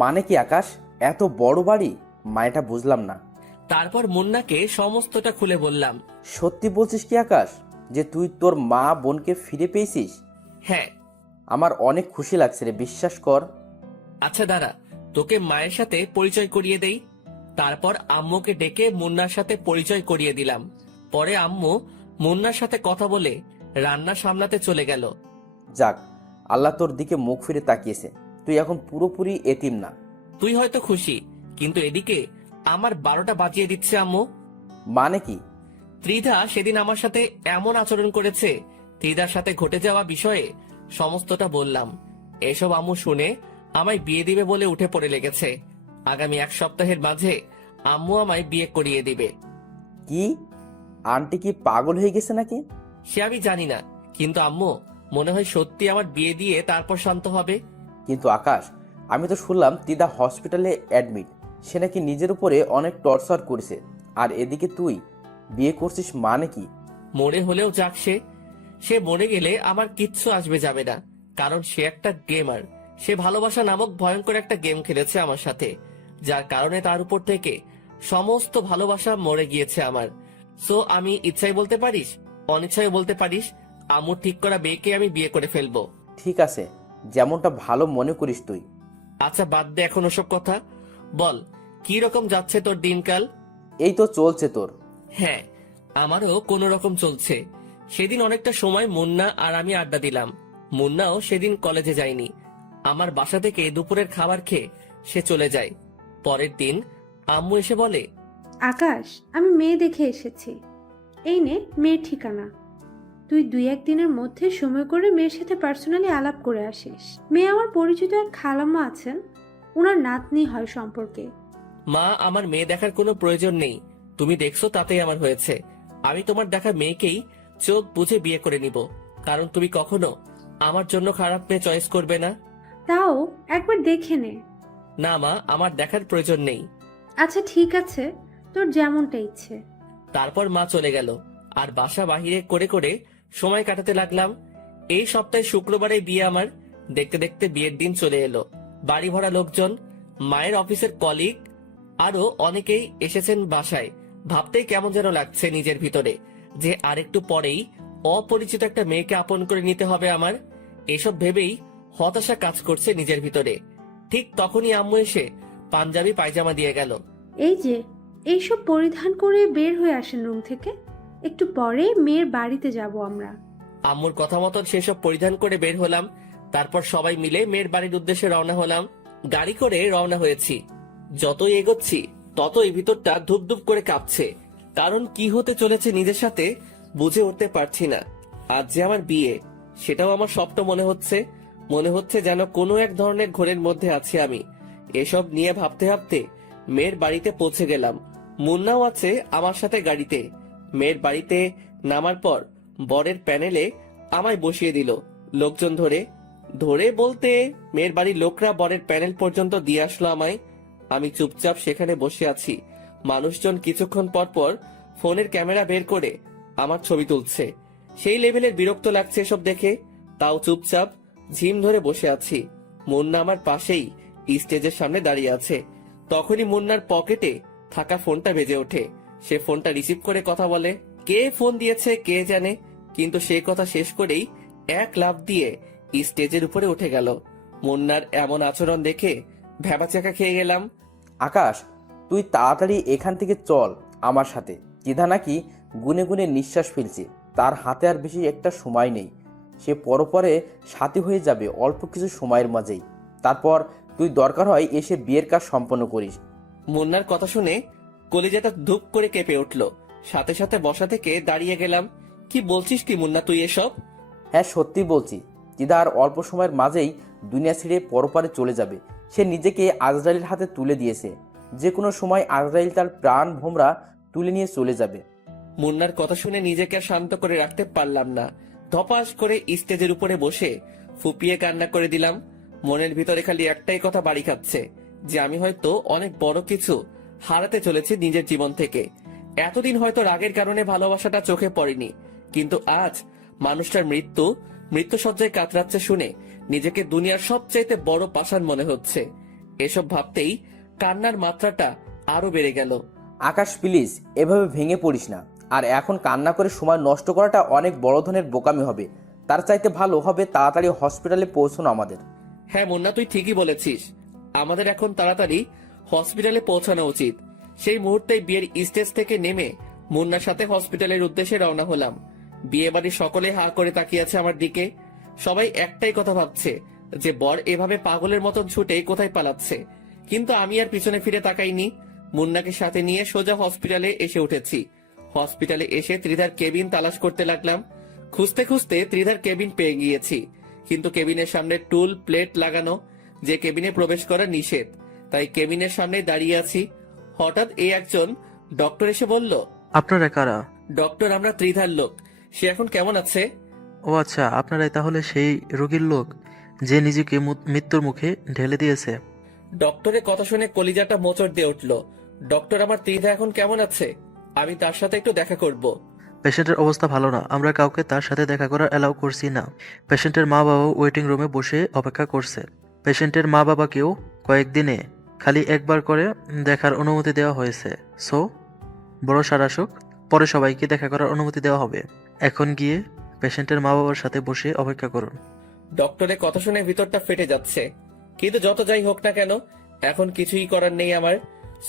মানে কি আকাশ, এত বড় বাড়ি? মানেটা বুঝলাম না। তারপর মুন্নাকে সমস্তটা খুলে বললাম। সত্যি বলছিস কি আকাশ, যে তুই তোর মা বোনকে ফিরে পেয়েছিস? হ্যাঁ। আমার অনেক খুশি লাগছে রে, বিশ্বাস কর। আচ্ছা দাঁড়া, তোকে মায়ের সাথে পরিচয় করিয়ে দেই। তারপর আম্মুকে ডেকে মুন্নার সাথে পরিচয় করিয়ে দিলাম। পরে আম্মু মুন্নার সাথে কথা বলে রান্না সামলাতে চলে গেল। যাক, আল্লাহ তোর দিকে মুখ ফিরে তাকিয়েছে। তুই এখন পুরোপুরি এতিম না। তুই হয়তো খুশি, কিন্তু এদিকে আমার 12টা বাজিয়ে দিচ্ছে আম্মু। মানে কি? ত্রিধা সেদিন আমার সাথে এমন আচরণ করেছে। ত্রিধার সাথে ঘটে যাওয়া বিষয়ে সমস্তটা বললাম। এসব আম্মু শুনে আমায় বিয়ে দিবে বলে উঠে পড়ে লেগেছে। আগামী 1 সপ্তাহের মাঝে আম্মু আমায় বিয়ে করিয়ে দিবে। কি, আন্টি কি পাগল হয়ে গেছে নাকি? সে আমি জানি না, কিন্তু আম্মু মনে হয় সত্যি আমার বিয়ে দিয়ে তারপর শান্ত হবে। কিন্তু আকাশ, আমি তো শুনলাম তিদা হসপিটালে অ্যাডমিট। সে নাকি নিজের উপরে অনেক টর্চার করেছে, আর এদিকে তুই বিয়ে করছিস, মানে কি? মরে হলেও যাক, সে মরে গেলে আমার কিচ্ছু আসবে যাবে না, কারণ সে একটা গেমার। সে ভালোবাসা নামক ভয়ঙ্কর একটা গেম খেলেছে আমার সাথে, যার কারণে তার উপর থেকে সমস্ত ভালোবাসা মরে গিয়েছে আমার। সো আমি ইচ্ছাই বলতে পারিস অনিচ্ছায় বলতে পারিস আম্মু ঠিক করা মেয়েকে আমি বিয়ে করে ফেলবো। ঠিক আছে, যেমনটা ভালো মনে করিস তুই। আচ্ছা বাদ দে এখন ওসব কথা, বল কি রকম যাচ্ছে তোর দিনকাল? এই তো চলছে তোর। হ্যাঁ, আমারও কোনো রকম চলছে। সেদিন অনেকটা সময় মুন্না আর আমি আড্ডা দিলাম। মুন্নাও সেদিন কলেজে যায়নি। আমার বাসা থেকে দুপুরের খাবার খেয়ে সে চলে যায়। পরের দিন আম্মু এসে বলে, আকাশ, আমি মেয়ে দেখে এসেছি। এই নে মেয়ের ঠিকানা। তুই 2-1 দিনের মধ্যে সময় করে মেয়ের সাথে পার্সোনালি আলাপ করে আসিস। মেয়ে আমার পরিচিত এক খালাম্মা আছেন, ওনার নাতনি হয় সম্পর্কে। মা আমার মেয়ে দেখার কোনো প্রয়োজন নেই, তুমি দেখছো তাতেই আমার হয়েছে। আমি তোমার দেখা মেয়েকেই চোখ বুঝে বিয়ে করে নিব, কারণ তুমি কখনো আমার জন্য খারাপ মেয়ে চয়েস করবে না। তাও একবার দেখে নে। না মা, আমার দেখার প্রয়োজন নেই। আচ্ছা ঠিক আছে, তোর যেমনটা ইচ্ছে। তারপর মা চলে গেল আর বাসা বাহিরে করে করে সময় কাটাতে লাগলাম। এই সপ্তাহে শুক্রবারে বিয়ে আমার। দেখতে দেখতে বিয়ের দিন চলে এলো। বাড়ি ভরা লোকজন, মায়ের অফিসের কলিগ, আরো অনেকেই এসেছেন বাসায়। ভাবতেই কেমন যেন লাগছে নিজের ভিতরে যে আরেকটু পরেই অপরিচিত একটা মেয়েকে আপন করে নিতে হবে আমার। এসব ভেবেই হতাশা কাজ করছে নিজের ভিতরে। ঠিক তখনই আম্মু এসে পাঞ্জাবি পায়জামা দিয়ে গেল। এই যে এইসব পরিধান করে বের হয়ে আসেন রুম থেকে, একটু পরে মেয়ের বাড়িতে যাব আমরা। আম্মুর কথা মতন সেসব পরিধান করে বের হলাম। তারপর সবাই মিলে মেয়ের বাড়ির উদ্দেশ্যে রওনা হলাম। গাড়ি করে রওনা হয়েছি। যতই এগোচ্ছি ততই ভিতরটা ধুপধুপ করে কাঁপছে, কারণ কি হতে চলেছে নিজের সাথে বুঝে উঠতে পারছি না। আজ যে আমার বিয়ে, সেটাও আমার স্বপ্ন মনে হচ্ছে। মনে হচ্ছে যেন কোনো এক ধরনের ঘোরের মধ্যে আছি আমি। এসব নিয়ে ভাবতে ভাবতে মেয়ের বাড়িতে পৌঁছে গেলাম। মুন্নাও আছে আমার সাথে গাড়িতে। মেয়ের বাড়িতে নামার পর বরের প্যানেলে আমায় বসিয়ে দিল। লোকজন ধরে ধরে বলতে মেয়ের বাড়ির লোকরা বরের প্যানেল পর্যন্ত দিয়ে আসলো আমায়। আমি চুপচাপ সেখানে বসে আছি। মানুষজন কিছুক্ষণ পর পর ফোনের ক্যামেরা বের করে আমার ছবি তুলছে। সেই লেভেলের বিরক্ত লাগছে এসব দেখে, তাও চুপচাপ ঝিম ধরে বসে আছি। মুন্না আমার পাশেই স্টেজের সামনে দাঁড়িয়ে আছে। তখনই মুন্নার পকেটে থাকা ফোনটা বেজে ওঠে। সে ফোনটা রিসিভ করে কথা বলে। কে ফোন দিয়েছে কে জানে, কিন্তু সে কথা শেষ করেই এক লাফ দিয়ে স্টেজের উপরে উঠে গেল। মুন্নার এমন আচরণ দেখে ভ্যাবাচাকা খেয়ে গেলাম। আকাশ, তুই তাড়াতাড়ি এখান থেকে চল আমার সাথে। চিধা নাকি গুনে গুনে নিঃশ্বাস ফেলছে। তার হাতে আর বেশি একটা সময় নেই। সে পরপরে সাথী হয়ে যাবে অল্প কিছু সময়ের মাঝেই। তারপর তুই দরকার হয় এসে বিয়ের কাজ সম্পন্ন করিস। মুন্নার কথা শুনে কলিজাটা ধুপ করে কেঁপে উঠল। সাথে সাথে বসা থেকে দাঁড়িয়ে গেলাম। কি বলছিস কি মুন্না তুই এসব? হ্যাঁ সত্যি বলছি, চিদা আর অল্প সময়ের মাঝেই দুনিয়া ছেড়ে পরপারে চলে যাবে। সে নিজেকে আজরাইলের হাতে তুলে দিয়েছে। যে কোনো সময় আজরাইল তার প্রাণ ভোমরা তুলে নিয়ে চলে যাবে। মুন্নার কথা শুনে নিজেকে আর শান্ত করে রাখতে পারলাম না। ধপাস করে স্টেজের উপরে বসে ফুপিয়ে কান্না করে দিলাম। মনের ভিতরে খালি একটাই কথা বাড়ি খাচ্ছে, যে আমি হয়তো অনেক বড় কিছু হারাতে চলেছি নিজের জীবন থেকে। এতদিন হয়তো রাগের কারণে ভালোবাসাটা চোখে পড়েনি, কিন্তু আজ মানুষটার মৃত্যুসজ্জায় কাতরাচ্ছে শুনে নিজেকে দুনিয়ার সবচাইতে বড় পাষাণ মনে হচ্ছে। এসব ভাবতেই কান্নার মাত্রাটা আরো বেড়ে গেল। আকাশ প্লিজ, এভাবে ভেঙে পড়িস না। আর এখন কান্না করে সময় নষ্ট করাটা অনেক বড় ধরনের বোকামি হবে। তার চাইতে ভালো হবে তাড়াতাড়ি হসপিটালে পৌঁছানো আমাদের। হ্যাঁ মুন্না, তুই ঠিকই বলেছিস। আমাদের এখন তাড়াতাড়ি হসপিটালে পৌঁছানো উচিত। সেই মুহূর্তেই বিয়ের স্টেজ থেকে নেমে মুন্নার সাথে হসপিটালের উদ্দেশ্যে রওনা হলাম। বিয়ে বাড়ির সকলে হা করে তাকিয়ে আছে আমার দিকে। সবাই একটাই কথা ভাবছে যে বর এভাবে পাগলের মতন ছুটে কোথায় পালাচ্ছে। কিন্তু আমি আর পিছনে ফিরে তাকাইনি। মুন্নাকে সাথে নিয়ে সোজা হসপিটালে এসে উঠেছি। হসপিটালে এসে ত্রিধার কেবিন তালাশ করতে লাগলাম। খুঁজতে খুঁজতে ত্রিধার কেবিন পেয়ে গিয়েছি, কিন্তু কেবিনের সামনে টুল প্লেট লাগানো, যে কেবিনে প্রবেশ করা নিষেধ। তাই কেবিনের সামনে দাঁড়িয়ে আছি। হঠাৎ এই একজন ডক্টর এসে বলল, আপনারা কারা? ডক্টর, আমরা ত্রিধার লোক। সে এখন কেমন আছে? ও আচ্ছা, আপনারাই তাহলে সেই রোগীর লোক যে নিজেকে মৃত্যুর মুখে ঢেলে দিয়েছে। ডক্টরের কথা শুনে কলিজাটা মোচড় দিয়ে উঠল। ডক্টর, আমার ত্রিধা এখন কেমন আছে? আমি তার সাথে একটু দেখা করব। পেশেন্টের অবস্থা ভালো না, আমরা কাউকে তার সাথে দেখা করার অ্যালাউ করছি না। পেশেন্টের মা বাবা ওয়েটিং রুমে বসে অপেক্ষা করছে। পেশেন্টের মা বাবাকেও কয়েকদিনে খালি একবার করে দেখার অনুমতি দেওয়া হয়েছে। সো বড় সারাসুক, পরে সবাইকে দেখা করার অনুমতি দেওয়া হবে। এখন গিয়ে পেশেন্টের মা বাবার সাথে বসে অপেক্ষা করুন। ডক্টরের কথা শুনে ভিতরটা ফেটে যাচ্ছে, কিন্তু যত যাই হোক না কেন এখন কিছুই করার নেই আমার।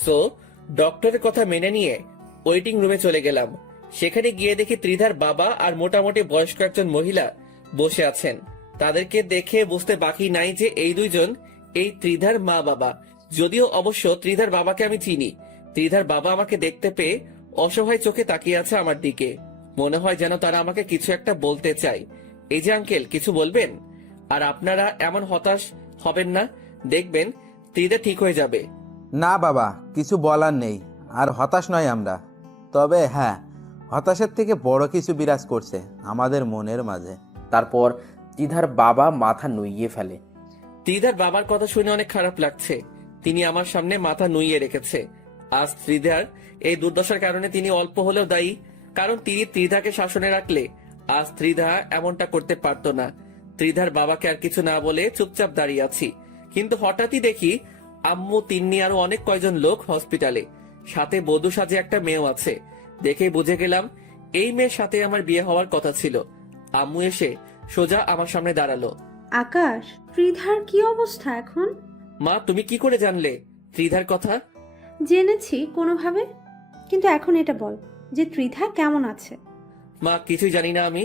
সো ডক্টরের কথা মেনে নিয়ে ওয়েটিং রুমে চলে গেলাম। সেখানে গিয়ে দেখি ত্রিধার বাবা আর মোটামুটি বয়স্ক একজন মহিলা বসে আছেন। তাদেরকে দেখে বুঝতে বাকি নাই যে এই দুইজন এই ত্রিধার মা বাবা। যদিও অবশ্য ত্রিধার বাবাকে আমি চিনি। ত্রিধার বাবা আমাকে দেখতে পেয়ে অসহায় চোখে তাকিয়ে আছে আমার দিকে। মনে হয় যেন তারা আমাকে কিছু একটা বলতে চায়। এই যে আঙ্কেল, কিছু বলবেন? আর আপনারা এমন হতাশ হবেন না, দেখবেন ত্রিধা ঠিক হয়ে যাবে। না বাবা, কিছু বলার নেই, আর হতাশ নয় আমরা। তবে হ্যাঁ, হতাশের থেকে বড় কিছু বিরাজ করছে আমাদের মনের মাঝে। তারপর ত্রিধার বাবা মাথা নুইয়ে ফেলে। ত্রিধার বাবার কথা শুনে অনেক খারাপ লাগছে। তিনি আমার সামনে মাথা নুইয়ে রেখেছে। আজ ত্রিধার এই দুর্দশার কারণে তিনি অল্প হলেও দায়ী, কারণ তিনি ত্রিধাকে শাসনে রাখলে আজ ত্রিধা এমনটা করতে পারতো না। ত্রিধার বাবাকে আর কিছু না বলে চুপচাপ দাঁড়িয়ে আছি, কিন্তু হঠাৎই দেখি আম্মু, তিন্নি আরো অনেক কয়জন লোক হসপিটালে, সাথে বধূ সাজে একটা মেয়েও আছে। দেখেই বুঝে গেলাম এই মেয়ের সাথে আমার বিয়ে হওয়ার কথা ছিল। আম্মু এসে সোজা আমার সামনে দাঁড়ালো। আকাশ, ত্রিধার কি অবস্থা এখন? মা, তুমি কি করে জানলে ত্রিধার কথা? জেনেছি কোনোভাবে, কিন্তু এখন এটা বল যে ত্রিধা কেমন আছে। মা, কিছুই জানি না আমি।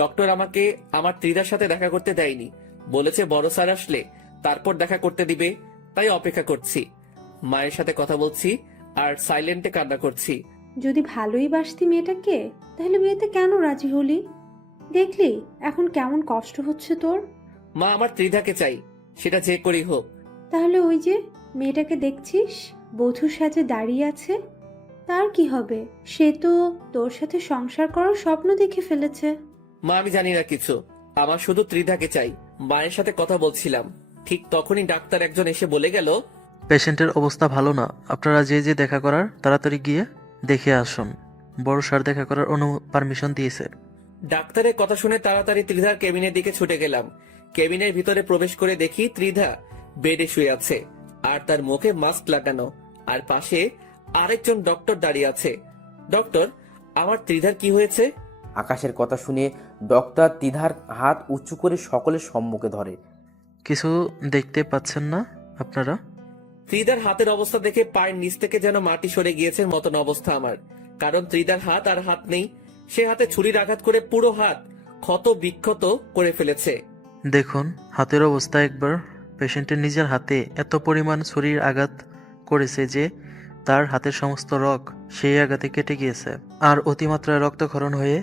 ডক্টর আমাকে আমার ত্রিধার সাথে দেখা করতে দেয়নি, বলেছে বড় স্যার আসলে তারপর দেখা করতে দিবে, তাই অপেক্ষা করছি। মায়ের সাথে কথা বলছি আর সাইলেন্টে কান্না করছি। যদি ভালোই বাসতি মেয়েটাকে, তাহলে বিয়েতে কেন রাজি হলি? দেখলি এখন কেমন কষ্ট হচ্ছে তোর। মা, আমার ত্রিধাকে চাই, সেটা যে করেই হোক। তাহলে ওই যে মেয়েটাকে দেখছিস বধূ সাজে দাঁড়িয়ে আছে, তার কি হবে? সে তো তোর সাথে সংসার করার স্বপ্ন দেখে ফেলেছে। মা, আমি জানি না কিছু, আমার শুধু ত্রিধাকে চাই। মায়ের সাথে কথা বলছিলাম, ঠিক তখনই ডাক্তার একজন এসে বলে গেল, পেশেন্টের অবস্থা ভালো না, আপনারা যে যে দেখা করার তাড়াতাড়ি গিয়ে দেখে আসুন। বড় স্যার দেখা করার পারমিশন দিয়েছে। ডাক্তারের কথা শুনে তাড়াতাড়ি ত্রিধার কেবিনের দিকে ছুটে গেলাম। কেবিনের ভিতরে প্রবেশ করে দেখি ত্রিধা বেডে শুয়ে আছে, আর তার মুখে মাস্ক লাগানো, আর পাশে আরেকজন ডক্টর দাঁড়িয়ে আছে। ডক্টর, আমার ত্রিধার কি হয়েছে? আকাশের কথা শুনে ডক্টর ত্রিধার হাত উঁচু করে সকলের সম্মুখে ধরে। কিছু দেখতে পাচ্ছেন না আপনারা? ত্রিধার হাতের অবস্থা দেখে পায়ের নিচ থেকে যেন মাটি সরে গিয়েছে মতন অবস্থা আমার, কারণ ত্রিধার হাত আর হাত নেই। সে হাতে ছুরির আঘাত করে পুরো হাত ক্ষত বিক্ষত করে ফেলেছে। দেখুন হাতের অবস্থা একবার। পেশেন্টের নিজের হাতে এত পরিমাণ ছুরির আঘাত করেছে যে তার হাতের সমস্ত রগ সেই আঘাতে কেটে গিয়েছে, আর অতিমাত্রায় রক্তক্ষরণ হয়ে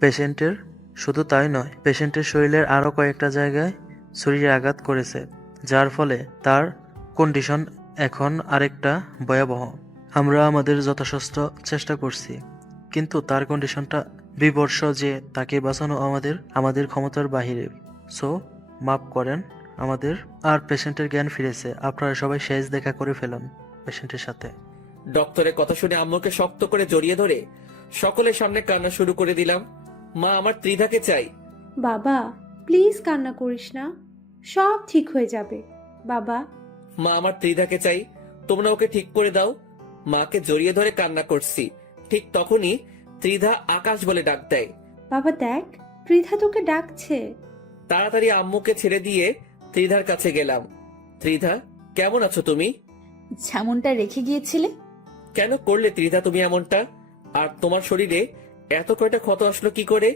পেশেন্টের, শুধু তাই নয়, পেশেন্টের শরীরের আরও কয়েকটা জায়গায় ছুরির আঘাত করেছে, যার ফলে তার কন্ডিশন এখন আরেকটা ভয়াবহ। আমরা আমাদের যথাসাধ্য চেষ্টা করছি, কিন্তু তার কন্ডিশনটা বিবর্ষ যে তাকে বাঁচানো আমাদের ক্ষমতার বাহিরে। সো মাফ করেন আমাদের। আর পেশেন্টের জ্ঞান ফিরেছে, আপনারা সবাই শেষ দেখা করে ফেলুন পেশেন্টের সাথে। ডক্টরের কথা শুনে আম্মুকে শক্ত করে জড়িয়ে ধরে সকলের সামনে কান্না শুরু করে দিলাম। মা, আমার ত্রিধাকে চাই। বাবা প্লিজ কান্না করিস না, সব ঠিক হয়ে যাবে বাবা। মা, আমার ত্রিধাকে চাই, তোমরা ওকে ঠিক করে দাও। মাকে জড়িয়ে ধরে কান্না করছি, ঠিক তখনই ত্রিধা আকাশ বলে ডাক দেয়। বাবা দেখ, ত্রিধা তোকে ডাকছে। তাড়াতাড়ি আম্মুকে ছেড়ে দিয়ে ত্রিধার কাছে গেলাম। ত্রিধা, কেমন আছো তুমি? যেমনটা রেখে গিয়েছিলে। কেন করলে ত্রিধা তুমি এমনটা? আর তোমার শরীরে এত কয়টা ক্ষত আসলো কি করে?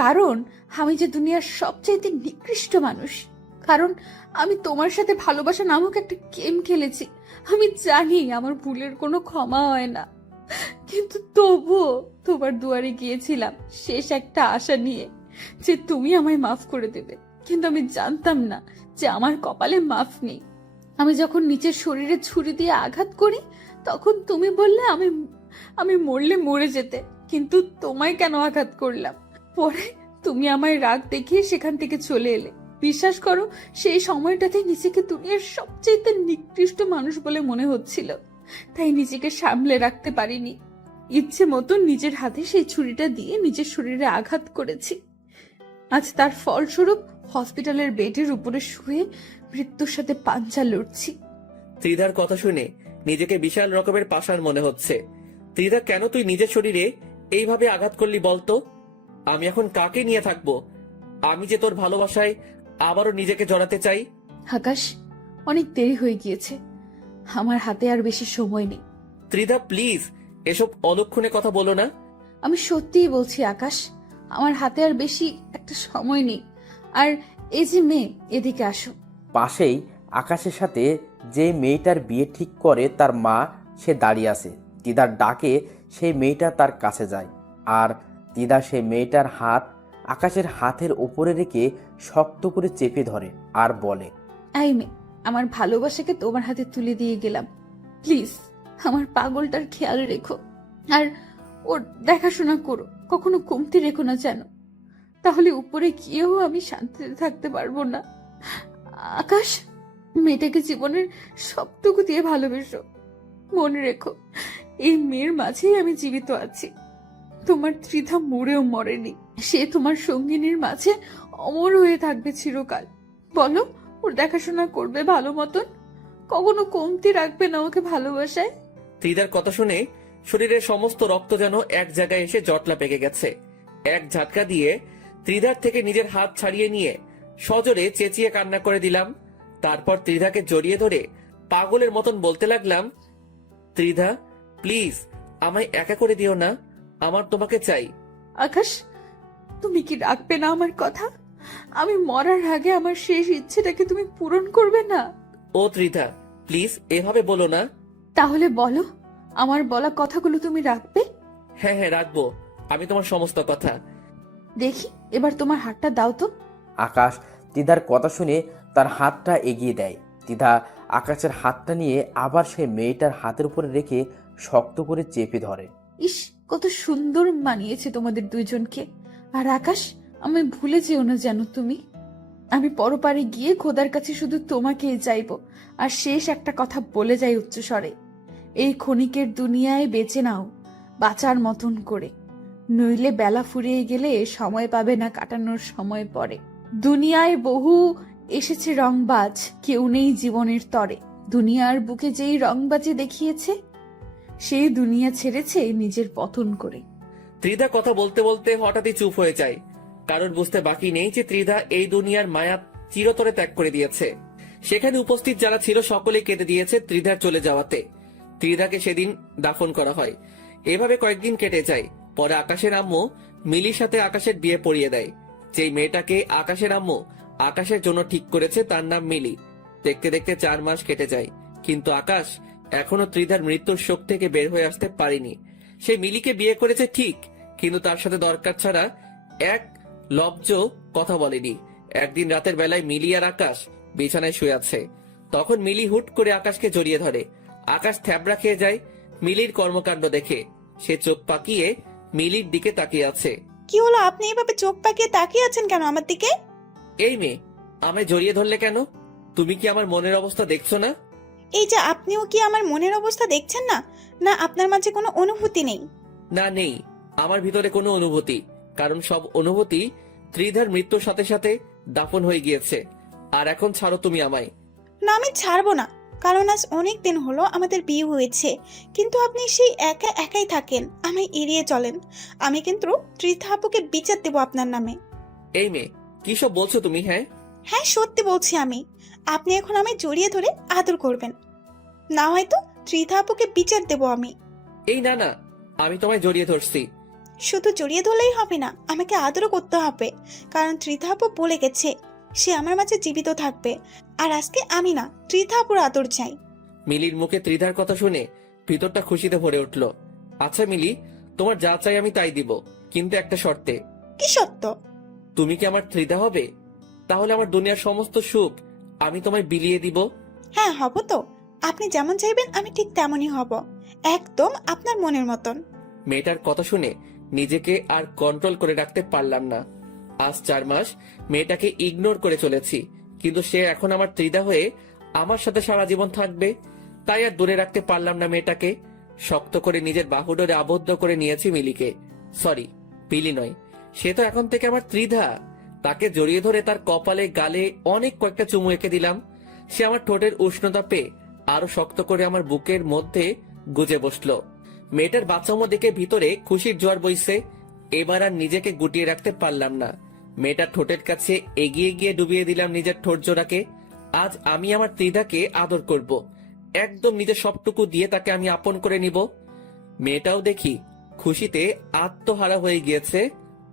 কারণ আমি যে দুনিয়ার সবচাইতে নিকৃষ্ট মানুষ, কারণ আমি তোমার সাথে ভালোবাসা নামক একটা গেম খেলেছি। আমি জানি আমার ভুলের কোনো ক্ষমা হয় না, কিন্তু তবুও তোমার দুয়ারে গিয়েছিলাম শেষ একটা আশা নিয়ে যে তুমি আমায় মাফ করে দেবে, কিন্তু আমি জানতাম না যে আমার কপালে মাফ নেই। আমি যখন নিচের শরীরে ছুরি দিয়ে আঘাত করি তখন তুমি বললে আমি মরলে মরে যেতে, কিন্তু তোমায় কেন আঘাত করলাম? পরে তুমি আমায় রাগ দেখিয়ে সেখান থেকে চলে এলে। বিশ্বাস করো, সেই সময়টাতে নিজেকে দুনিয়ার সবচেয়ে নিকৃষ্ট মানুষ বলে মনে হচ্ছিল, তাই নিজেকে সামলে রাখতে পারিনি। ইচ্ছে মতো নিজের হাতে সেই ছুরিটা দিয়ে নিজের শরীরে আঘাত করেছি। আজ তার ফলস্বরূপ হসপিটালের বেডের উপরে শুয়ে মৃত্যুর সাথে পাঞ্জা লড়ছি। ত্রিধার কথা শুনে নিজেকে বিশাল রকমের পাষাণ মনে হচ্ছে। ত্রিধা, কেন তুই নিজের শরীরে এইভাবে আঘাত করলি বলতো? আমি এখন কাকে নিয়ে থাকবো? আমি যে তোর ভালোবাসায় আবারও নিজেকে জড়াতে চাই। আকাশ, অনেক দেরি হয়ে গিয়েছে, আমার হাতে আর বেশি সময় নেই। ত্রিধা প্লিজ এসব অলক্ষণে কথা বলো না। আমি সত্যিই বলছি আকাশ, আমার হাতে আর বেশি একটা সময় নেই। আর এই যে মেয়ে, এদিকে আসো। পাশেই আকাশের সাথে যে মেয়েটার বিয়ে ঠিক করে তার মা, সে দাঁড়িয়ে আছে। দিদার ডাকে সেই মেয়েটা তার কাছে যায়, আর দিদা সেই মেয়েটার হাত আকাশের হাতের ওপরে রেখে শক্ত করে চেপে ধরে আর বলে, এই মেয়ে, আমার ভালোবাসাকে তোমার হাতে তুলে দিয়ে গেলাম, প্লিজ আমার পাগলটার খেয়াল রেখো, আর ওর দেখাশোনা করো, কখনো কমতি রেখো না যেন, তাহলে উপরে গিয়েও আমি শান্তিতে থাকতে পারবো না। আকাশ, মেয়েটাকে জীবনের সবটুকু দিয়ে ভালোবেসো, মনে রেখো এই মেয়ের মাঝেই আমি জীবিত আছি। তোমার ত্রিধা মরেও মরেনি, সে তোমার সঙ্গিনীর মাঝে অমর হয়ে থাকবে চিরকাল। বলো, ওর দেখাশোনা করবে ভালো মতন, কখনো কমতি রাখবে না ওকে ভালোবাসায়। ত্রিধার কথা শুনে শরীরের সমস্ত রক্ত যেন এক জায়গায় এসে জটলা পেকে গেছে। এক ঝাটকা দিয়ে ত্রিধার থেকে নিজের হাত ছাড়িয়ে নিয়ে সজোরে চেঁচিয়ে কান্না করে দিলাম। তারপর ত্রিধাকে জড়িয়ে ধরে পাগলের মতন বলতে লাগলাম, ত্রিধা প্লিজ আমায় একা করে দিও না, আমার তোমাকে চাই। আকাশ, তুমি কি রাখবে না আমার কথা? আমি মরার আগে আমার শেষ ইচ্ছেটাকে তুমি পূরণ করবে না? ও ত্রিধা প্লিজ এভাবে বলো না। তাহলে বলো, আমার বলা কথাগুলো তুমি রাখবে? হ্যাঁ হ্যাঁ রাখবো আমি তোমার সমস্ত কথা। দেখি এবার তোমার হাতটা দাও তো। আকাশ দিদার কথা শুনে তার হাতটা এগিয়ে দেয়। দিদা আকাশের হাতটা নিয়ে আবার সেই মেয়েটার হাতের উপরে রেখে শক্ত করে চেপে ধরে। ইস, কত সুন্দর মানিয়েছে তোমাদের দুইজনকে। আর আকাশ, আমি ভুলে যেও না যেন তুমি। আমি পরপারে গিয়ে খোদার কাছে শুধু তোমাকেই চাইবো, আর শেষ একটা কথা বলে যাই উচ্চস্বরে, এই ক্ষণিকের দুনিয়ায় বেঁচে নাও বাঁচার মতন করে, নইলে বেলা ফুরিয়ে গেলে সময় পাবে না কাটানোর সময় পরে। দুনিয়ায় বহু এসেছে রংবাজ, কেউ নেই জীবনের তরে, দুনিয়ার বুকে যেই রংবাজি দেখিয়েছে, সেই দুনিয়া ছেড়েছে নিজের পতন করে। ত্রিধা কথা বলতে বলতে হঠাৎই চুপ হয়ে যায়। কারণ বুঝতে বাকি নেই যে ত্রিধা এই দুনিয়ার মায়া চিরতরে ত্যাগ করে দিয়েছে। সেখানে উপস্থিত যারা ছিল সকলে কেঁদে দিয়েছে ত্রিধার চলে যাওয়াতে। ত্রিধাকে সেদিন দাফন করা হয়। এভাবে কয়েকদিন কেটে যায়। পরে আকাশের আম্মু মিলির সাথে আকাশের বিয়ে পড়িয়ে দেয়। যেই মেয়েটাকে আকাশের আম্মু আকাশের জন্য ঠিক করেছে তার নাম মিলি। দেখতে দেখতে 4 মাস কেটে যায়, কিন্তু আকাশ এখনো ত্রিধার মৃত্যুর শোক থেকে বের হয়ে আসতে পারেনি। সে মিলিকে বিয়ে করেছে ঠিক, কিন্তু তার সাথে দরকার ছাড়া এক লব্জ কথা বলেনি। একদিন রাতের বেলায় মিলি আর আকাশ বিছানায় শুয়ে আছে। তখন মিলি হুট করে আকাশকে জড়িয়ে ধরে। আকাশ থ্যাবড়া খেয়ে যায় মিলির কর্মকাণ্ড দেখে। সে চোখ পাকিয়ে মিলির দিকে তাকিয়ে আছে। কি হলো, আপনি এভাবে চোখ পাকিয়ে তাকিয়ে আছেন কেন আমার দিকে? এই মেয়ে, আমায় জড়িয়ে ধরলে কেন? তুমি কি আমার মনের অবস্থা দেখছো না? এই যে আপনিও কি আমার মনের অবস্থা দেখছেন না? না আপনার মাঝে কোনো অনুভূতি নেই? না নেই, আমার ভিতরে কোনো অনুভূতি, কারণ সব অনুভূতি ত্রিধার মৃত্যুর সাথে সাথে দাফন হয়ে গিয়েছে। আর এখন ছাড়ো তুমি আমায়। না, আমি ছাড়বো না, কারণ আজ অনেক দিন হলো আমাদের বিয়ে হয়েছে, কিন্তু আপনি সেই একা একাই থাকেন, আমায় এড়িয়ে চলেন। আমি কিন্তু ত্রিধা আপুকে বিচার দেবো আপনার নামে। এই মেয়ে, কি সব বলছো তুমি? হ্যাঁ হ্যাঁ, সত্যি বলছি আমি। আপনি এখন আমায় জড়িয়ে ধরে আদর করবেন, না হয়তো ত্রিধা আপুকে বিচার দেবো আমি। এই না না, আমি তোমায় জড়িয়ে ধরছি। শুধু জড়িয়ে ধরলেই হবে না, আমাকে আদরও করতে হবে, কারণ ত্রিধা আপু বলে গেছে সে আমার মাঝে জীবিত থাকবে। আর আজকে আমি না, ত্রিধা আপুর আদর চাই। মিলির মুখে ত্রিধার কথা শুনে ভিতরটা খুশিতে ভরে উঠল। আচ্ছা মিলি, তোমার যা চাই আমি তাই দিব, কিন্তু একটা শর্তে। কি সত্য? তুমি কি আমার ত্রিধা হবে? তাহলে আমার দুনিয়ার সমস্ত সুখ আমি তোমায় বিলিয়ে দিব। হ্যাঁ, হব তো। আপনি যেমন চাইবেন আমি ঠিক তেমনই হব, একদম আপনার মনের মতন। মেয়েটার কথা শুনে নিজেকে আর কন্ট্রোল করে রাখতে পারলাম না। আজ 4 মাস মেয়েটাকে ইগনোর করে চলেছি, কিন্তু সে এখন আমার ত্রিধা হয়ে আমার সাথে সারা জীবন থাকবে। তাই আর দূরে রাখতে পারলাম না মেয়েটাকে। শক্ত করে নিজের বাহুডোরে আবদ্ধ করে নিয়েছি মিলিকে। সরি, পিলি নয়, সে তো এখন থেকে আমার ত্রিধা। তাকে জড়িয়ে ধরে তার কপালে গালে অনেক কয়েকটা চুমু এঁকে দিলাম। সে আমার ঠোঁটের উষ্ণতা পেয়ে আরো শক্ত করে আমার বুকের মধ্যে গুজে বসলো। মেয়েটার বাচ্চামো দেখে ভিতরে খুশির জোয়ার বইছে। এবার আর নিজেকে গুটিয়ে রাখতে পারলাম না। মেয়েটার ঠোঁটের কাছে এগিয়ে গিয়ে ডুবিয়ে দিলাম নিজের ঠোঁট জোড়াকে। আজ আমি আমার ত্রিধাকে আদর করব, একদম নিজের সবটুকু দিয়ে তাকে আমি আপন করে নিব। মেয়েটাও দেখি খুশিতে আত্মহারা হয়ে গিয়েছে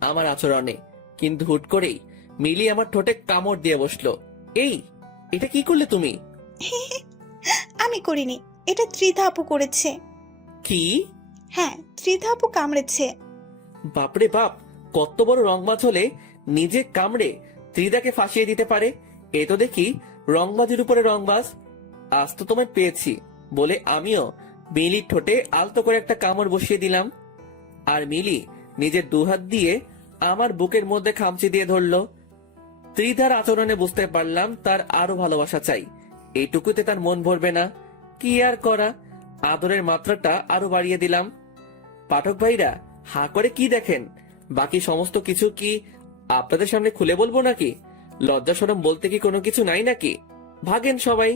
আমার আচরণে, কিন্তু হুট করেই মিলি আমার ঠোঁটে কামড় দিয়ে বসলো। এই, এটা কি করলে তুমি? আমি করিনি, এটা ত্রিধা আপু করেছে। কি? হ্যাঁ, ত্রিধা আপু কামড়েছে। বাপরে বাপ, কত বড় রংবাজ হলে নিজে কামড়ে ত্রিদাকে ফাঁসিয়ে দিতে পারে। এ তো দেখি রংবাজের উপরে রংবাজ। আজ তো তোমায় পেয়েছি বলে আমিও মিলির ঠোঁটে আলতো করে একটা কামড় বসিয়ে দিলাম। আর মিলি নিজের দুহাত দিয়ে আমার বুকের মধ্যে খামচি দিয়ে ধরলো। ত্রিধার আচরণে বুঝতে পারলাম তার আরো ভালোবাসা চাই। এইটুকুতে তার মন ভরবে না, কি আর করা, আদরের মাত্রাটা আরো বাড়িয়ে দিলাম। পাঠক ভাইরা হা করে কি দেখেন? বাকি সমস্ত কিছু কি আপনাদের সামনে খুলে বলবো নাকি? লজ্জা শরম বলতে কি কোনো কিছু নাই নাকি? ভাগেন সবাই।